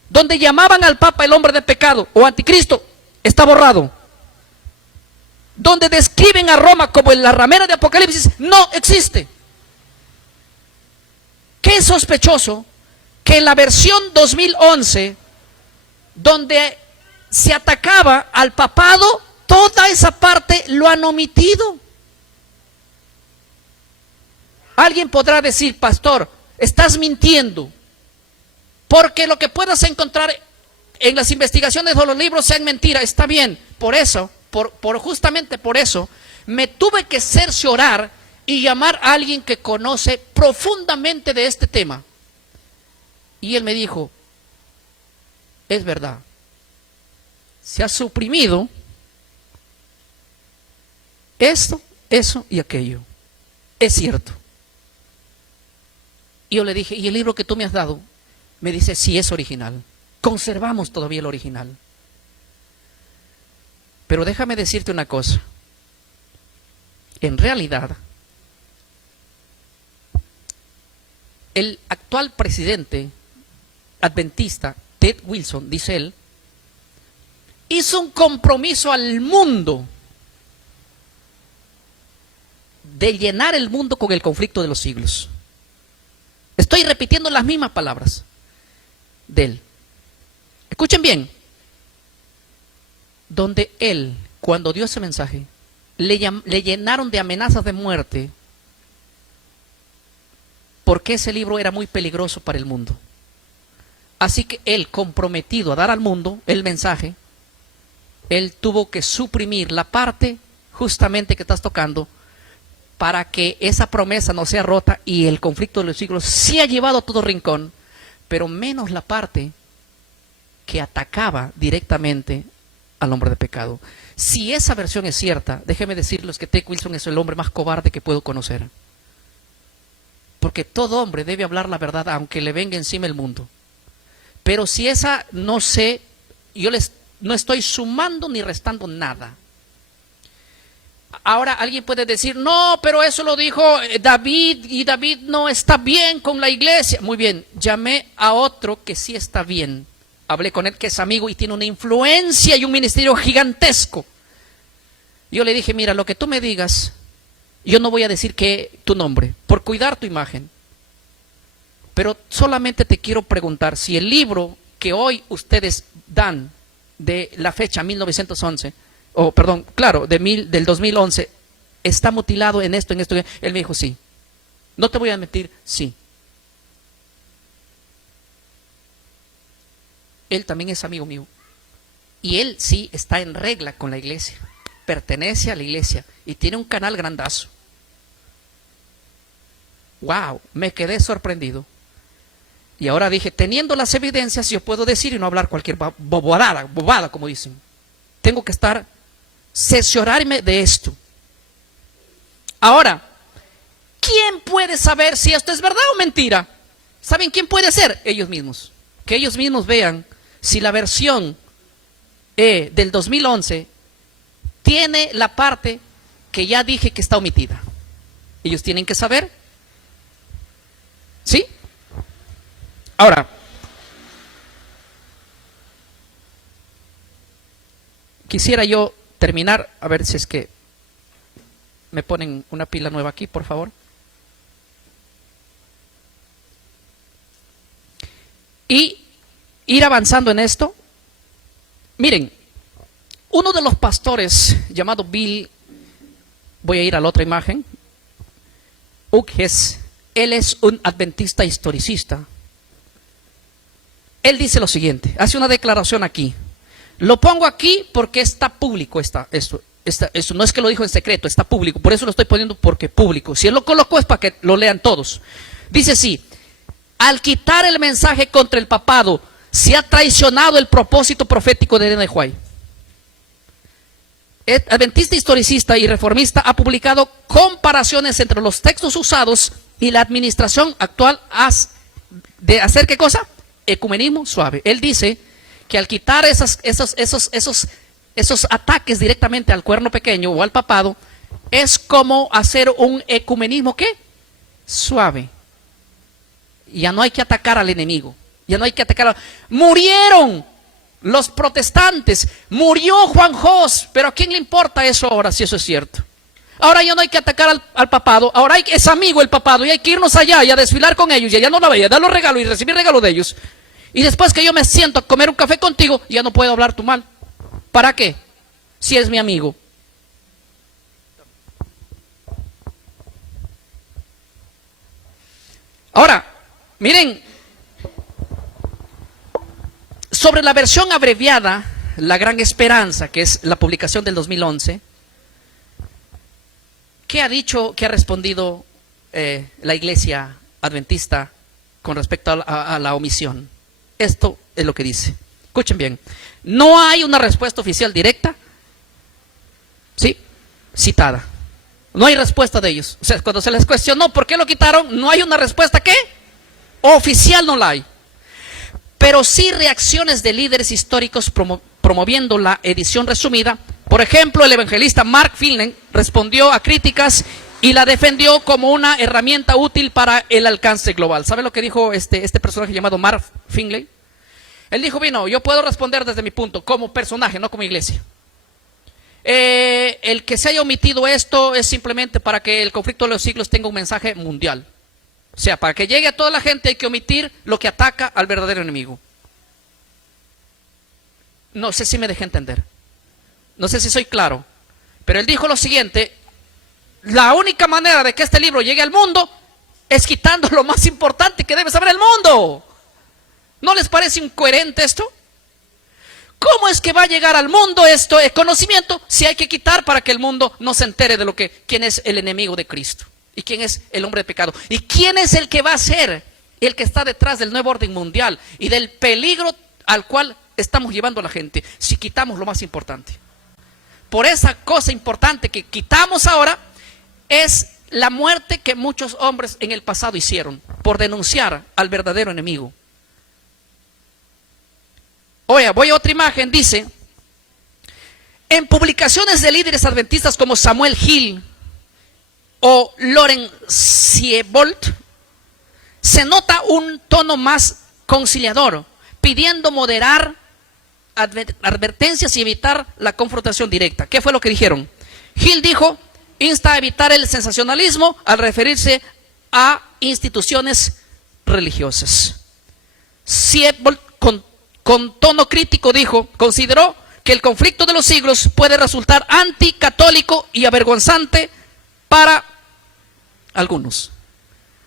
Donde llamaban al papa el hombre de pecado o anticristo, está borrado. Donde describen a Roma como la ramera de Apocalipsis, no existe. Qué sospechoso que en la versión 2011, donde se atacaba al papado, toda esa parte lo han omitido. Alguien podrá decir, pastor, estás mintiendo, porque lo que puedas encontrar en las investigaciones o los libros sean mentira. Está bien, por eso, justamente por eso, me tuve que cerciorar y llamar a alguien que conoce profundamente de este tema. Y él me dijo, es verdad, se ha suprimido esto, eso y aquello. Es cierto. Y yo le dije, ¿y el libro que tú me has dado? Me dice, sí, es original. Conservamos todavía el original. Pero déjame decirte una cosa. En realidad, el actual presidente adventista, Ted Wilson, dice él, hizo un compromiso al mundo de llenar el mundo con el conflicto de los siglos. Estoy repitiendo las mismas palabras de él. Escuchen bien. Donde él, cuando dio ese mensaje, le llenaron de amenazas de muerte, porque ese libro era muy peligroso para el mundo. Así que él, comprometido a dar al mundo el mensaje, él tuvo que suprimir la parte justamente que estás tocando, para que esa promesa no sea rota y el conflicto de los siglos sí ha llevado a todo rincón, pero menos la parte que atacaba directamente al hombre de pecado. Si esa versión es cierta, déjenme decirles que Ted Wilson es el hombre más cobarde que puedo conocer. Porque todo hombre debe hablar la verdad aunque le venga encima el mundo. Pero si esa, no sé, no estoy sumando ni restando nada. Ahora alguien puede decir, no, pero eso lo dijo David y David no está bien con la iglesia. Muy bien, llamé a otro que sí está bien. Hablé con él que es amigo y tiene una influencia y un ministerio gigantesco. Yo le dije, mira, lo que tú me digas, yo no voy a decir que tu nombre, por cuidar tu imagen. Pero solamente te quiero preguntar si el libro que hoy ustedes dan de la fecha 1911, del 2011, está mutilado en esto. Él me dijo, sí. No te voy a mentir, sí. Él también es amigo mío. Y él sí está en regla con la iglesia. Pertenece a la iglesia y tiene un canal grandazo. Wow, me quedé sorprendido. Y ahora dije, teniendo las evidencias, yo puedo decir y no hablar cualquier bobada, como dicen. Tengo que cerciorarme de esto. Ahora, ¿quién puede saber si esto es verdad o mentira? ¿Saben quién puede ser? Ellos mismos. Que ellos mismos vean si la versión del 2011 tiene la parte que ya dije que está omitida. Ellos tienen que saber. ¿Sí? Ahora, quisiera yo terminar, a ver si es que me ponen una pila nueva aquí, por favor. Y ir avanzando en esto. Miren, uno de los pastores llamado Bill, voy a ir a la otra imagen, Hughes, él es un adventista historicista. Él dice lo siguiente, hace una declaración aquí. Lo pongo aquí porque está público esto no es que lo dijo en secreto, está público, por eso lo estoy poniendo porque público. Si él lo colocó es para que lo lean todos. Dice así, al quitar el mensaje contra el papado, se ha traicionado el propósito profético de Elena de White. El adventista historicista y reformista ha publicado comparaciones entre los textos usados y la administración actual de hacer ¿qué cosa? Ecumenismo suave. Él dice que al quitar esos ataques directamente al cuerno pequeño o al papado, es como hacer un ecumenismo ¿qué? Suave. Ya no hay que atacar al enemigo. Ya no hay que atacar. Murieron los protestantes. Murió Juan Jos. Pero ¿a quién le importa eso ahora si eso es cierto? Ahora ya no hay que atacar al papado. Ahora es amigo el papado y hay que irnos allá y a desfilar con ellos. Y allá no la veía, dar los regalos y recibir regalos de ellos. Y después que yo me siento a comer un café contigo, ya no puedo hablar tu mal. ¿Para qué? Si es mi amigo. Ahora, miren, sobre la versión abreviada, La Gran Esperanza, que es la publicación del 2011, ¿qué ha dicho, qué ha respondido la Iglesia Adventista con respecto a la omisión? Esto es lo que dice. Escuchen bien. No hay una respuesta oficial directa, ¿sí?, citada. No hay respuesta de ellos. O sea, cuando se les cuestionó por qué lo quitaron, no hay una respuesta, ¿qué? Oficial no la hay. Pero sí reacciones de líderes históricos promoviendo la edición resumida. Por ejemplo, el evangelista Mark Finley respondió a críticas y la defendió como una herramienta útil para el alcance global. ¿Sabe lo que dijo este personaje llamado Mark Finley? Él dijo, bueno, yo puedo responder desde mi punto, como personaje, no como iglesia. El que se haya omitido esto es simplemente para que el conflicto de los siglos tenga un mensaje mundial. O sea, para que llegue a toda la gente hay que omitir lo que ataca al verdadero enemigo. No sé si me dejé entender. No sé si soy claro. Pero él dijo lo siguiente: la única manera de que este libro llegue al mundo es quitando lo más importante que debe saber el mundo. ¿No les parece incoherente esto? ¿Cómo es que va a llegar al mundo esto, el conocimiento, si hay que quitar para que el mundo no se entere de quién es el enemigo de Cristo? ¿Y quién es el hombre de pecado? ¿Y quién es el que va a ser el que está detrás del nuevo orden mundial y del peligro al cual estamos llevando a la gente si quitamos lo más importante? Por esa cosa importante que quitamos ahora es la muerte que muchos hombres en el pasado hicieron por denunciar al verdadero enemigo. Oye, voy a otra imagen, dice: en publicaciones de líderes adventistas como Samuel Hill o Loren Siebold, se nota un tono más conciliador, pidiendo moderar advertencias y evitar la confrontación directa. ¿Qué fue lo que dijeron? Hill dijo, insta a evitar el sensacionalismo al referirse a instituciones religiosas. Siebold, con tono crítico, dijo, consideró que el conflicto de los siglos puede resultar anticatólico y avergonzante para algunos.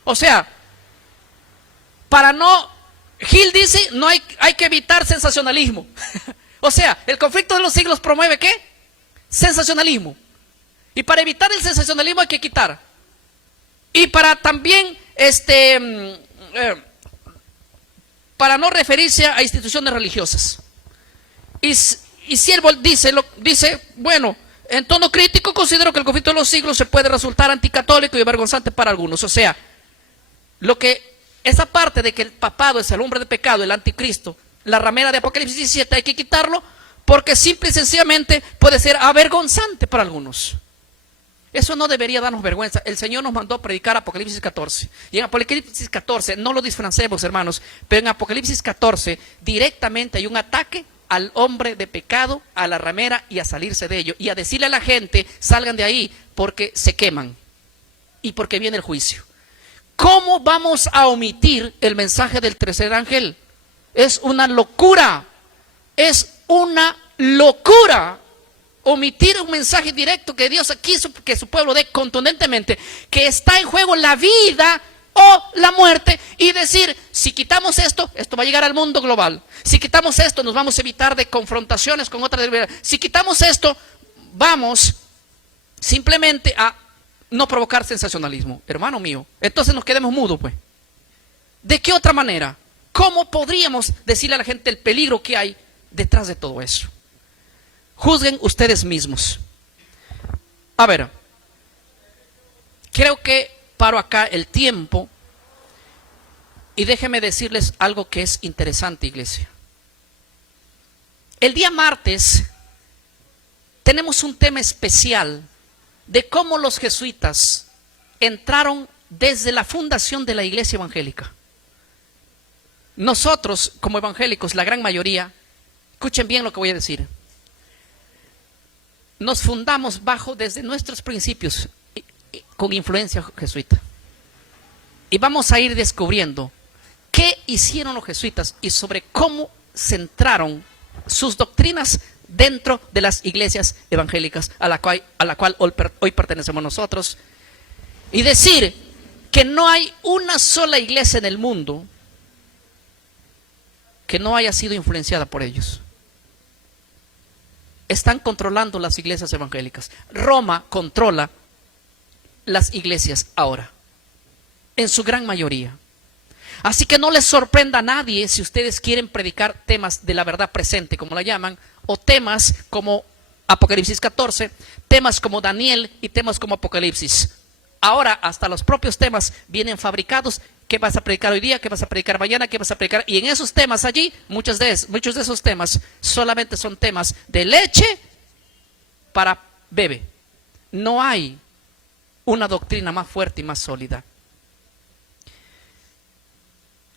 O sea, Gil dice, hay que evitar sensacionalismo. O sea, el conflicto de los siglos promueve ¿qué? Sensacionalismo. Y para evitar el sensacionalismo hay que quitar. Y para también, para no referirse a instituciones religiosas. Y Siebold dice, bueno, en tono crítico considero que el conflicto de los siglos se puede resultar anticatólico y avergonzante para algunos. O sea, esa parte de que el papado es el hombre de pecado, el anticristo, la ramera de Apocalipsis 17, hay que quitarlo porque simple y sencillamente puede ser avergonzante para algunos. Eso no debería darnos vergüenza. El Señor nos mandó a predicar Apocalipsis 14. Y en Apocalipsis 14, no lo disfrancemos, hermanos, pero en Apocalipsis 14 directamente hay un ataque al hombre de pecado, a la ramera y a salirse de ello. Y a decirle a la gente, salgan de ahí porque se queman y porque viene el juicio. ¿Cómo vamos a omitir el mensaje del tercer ángel? Es una locura. Es una locura. Omitir un mensaje directo que Dios quiso que su pueblo dé contundentemente, que está en juego la vida o la muerte, y decir, si quitamos esto va a llegar al mundo global. Si quitamos esto, nos vamos a evitar de confrontaciones con otras. Si quitamos esto, vamos simplemente a no provocar sensacionalismo. Hermano mío, entonces nos quedemos mudos, pues. ¿De qué otra manera? ¿Cómo podríamos decirle a la gente el peligro que hay detrás de todo eso? Juzguen ustedes mismos. A ver, creo que paro acá el tiempo y déjenme decirles algo que es interesante, iglesia. El día martes tenemos un tema especial de cómo los jesuitas entraron desde la fundación de la iglesia evangélica. Nosotros, como evangélicos, la gran mayoría, escuchen bien lo que voy a decir, nos fundamos desde nuestros principios con influencia jesuita. Y vamos a ir descubriendo qué hicieron los jesuitas y sobre cómo centraron sus doctrinas dentro de las iglesias evangélicas a la cual hoy pertenecemos nosotros. Y decir que no hay una sola iglesia en el mundo que no haya sido influenciada por ellos. Están controlando las iglesias evangélicas. Roma controla las iglesias ahora, en su gran mayoría. Así que no les sorprenda a nadie si ustedes quieren predicar temas de la verdad presente, como la llaman, o temas como Apocalipsis 14, temas como Daniel y temas como Apocalipsis. Ahora hasta los propios temas vienen fabricados. ¿Qué vas a predicar hoy día? ¿Qué vas a predicar mañana? ¿Qué vas a predicar? Y en esos temas allí, muchos de esos temas solamente son temas de leche para bebé. No hay una doctrina más fuerte y más sólida.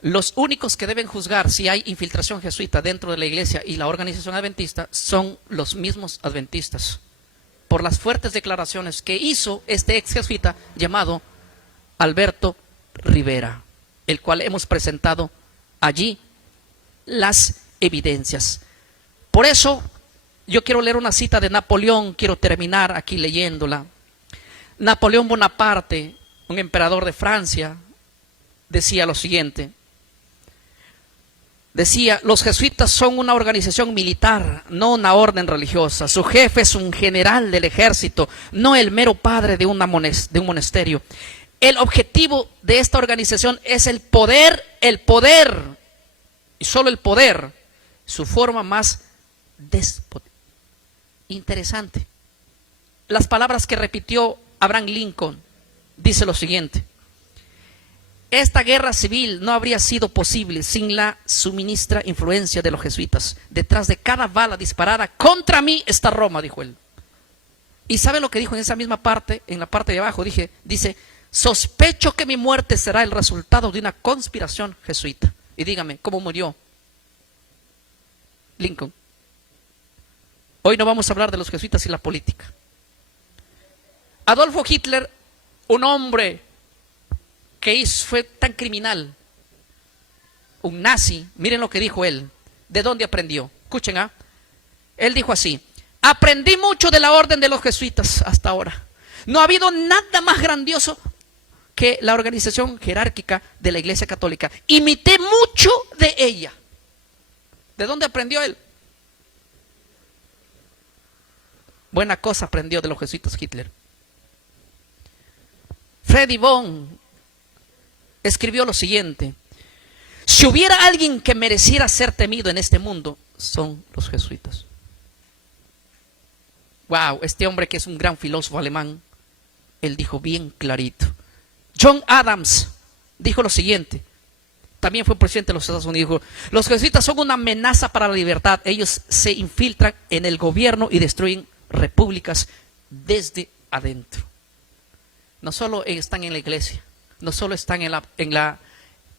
Los únicos que deben juzgar si hay infiltración jesuita dentro de la iglesia y la organización adventista son los mismos adventistas, por las fuertes declaraciones que hizo este ex jesuita llamado Alberto Rivera, el cual hemos presentado allí las evidencias. Por eso yo quiero leer una cita de Napoleón, quiero terminar aquí leyéndola. Napoleón Bonaparte, un emperador de Francia, decía lo siguiente. Decía: los jesuitas son una organización militar, no una orden religiosa. Su jefe es un general del ejército, no el mero padre de un monasterio. El objetivo de esta organización es el poder, y solo el poder, su forma más déspota. Interesante. Las palabras que repitió Abraham Lincoln, dice lo siguiente: esta guerra civil no habría sido posible sin la suministra influencia de los jesuitas. Detrás de cada bala disparada contra mí está Roma, dijo él. ¿Y sabe lo que dijo en esa misma parte? En la parte de abajo dice: sospecho que mi muerte será el resultado de una conspiración jesuita. Y dígame, ¿cómo murió Lincoln? Hoy no vamos a hablar de los jesuitas y la política. Adolfo Hitler, un hombre que fue tan criminal, un nazi, miren lo que dijo él. ¿De dónde aprendió? Escuchen, él dijo así: aprendí mucho de la orden de los jesuitas hasta ahora. No ha habido nada más grandioso que la organización jerárquica de la Iglesia Católica. Imité mucho de ella. ¿De dónde aprendió él? Buena cosa aprendió de los jesuitas Hitler. Freddy Von escribió lo siguiente: si hubiera alguien que mereciera ser temido en este mundo, son los jesuitas. Wow, este hombre que es un gran filósofo alemán, él dijo bien clarito. John Adams dijo lo siguiente, también fue presidente de los Estados Unidos, dijo: los jesuitas son una amenaza para la libertad. Ellos se infiltran en el gobierno y destruyen repúblicas desde adentro. No solo están en la iglesia, no solo están en la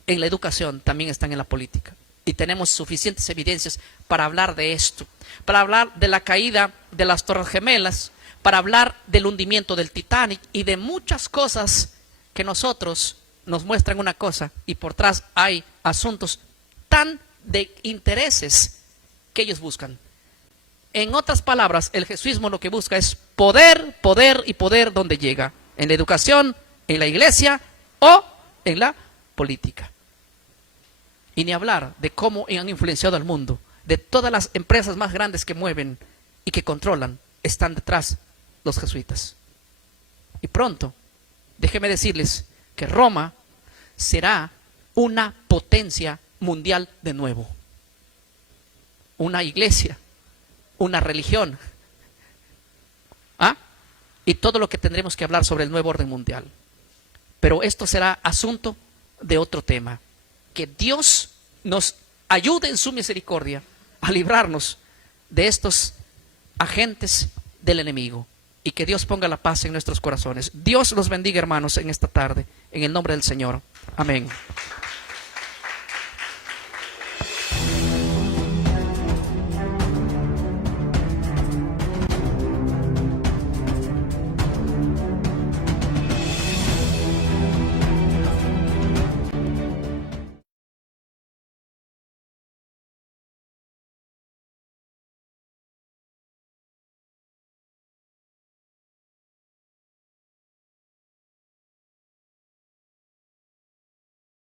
educación, también están en la política. Y tenemos suficientes evidencias para hablar de esto, para hablar de la caída de las Torres Gemelas, para hablar del hundimiento del Titanic y de muchas cosas que nosotros nos muestran una cosa y por atrás hay asuntos tan de intereses que ellos buscan. En otras palabras, el jesuismo lo que busca es poder, poder y poder donde llega, en la educación, en la iglesia o en la política. Y ni hablar de cómo han influenciado al mundo. De todas las empresas más grandes que mueven y que controlan, están detrás los jesuitas. Y pronto, déjenme decirles que Roma será una potencia mundial de nuevo. Una iglesia, una religión. Y todo lo que tendremos que hablar sobre el nuevo orden mundial. Pero esto será asunto de otro tema. Que Dios nos ayude en su misericordia a librarnos de estos agentes del enemigo. Y que Dios ponga la paz en nuestros corazones. Dios los bendiga, hermanos, en esta tarde. En el nombre del Señor. Amén.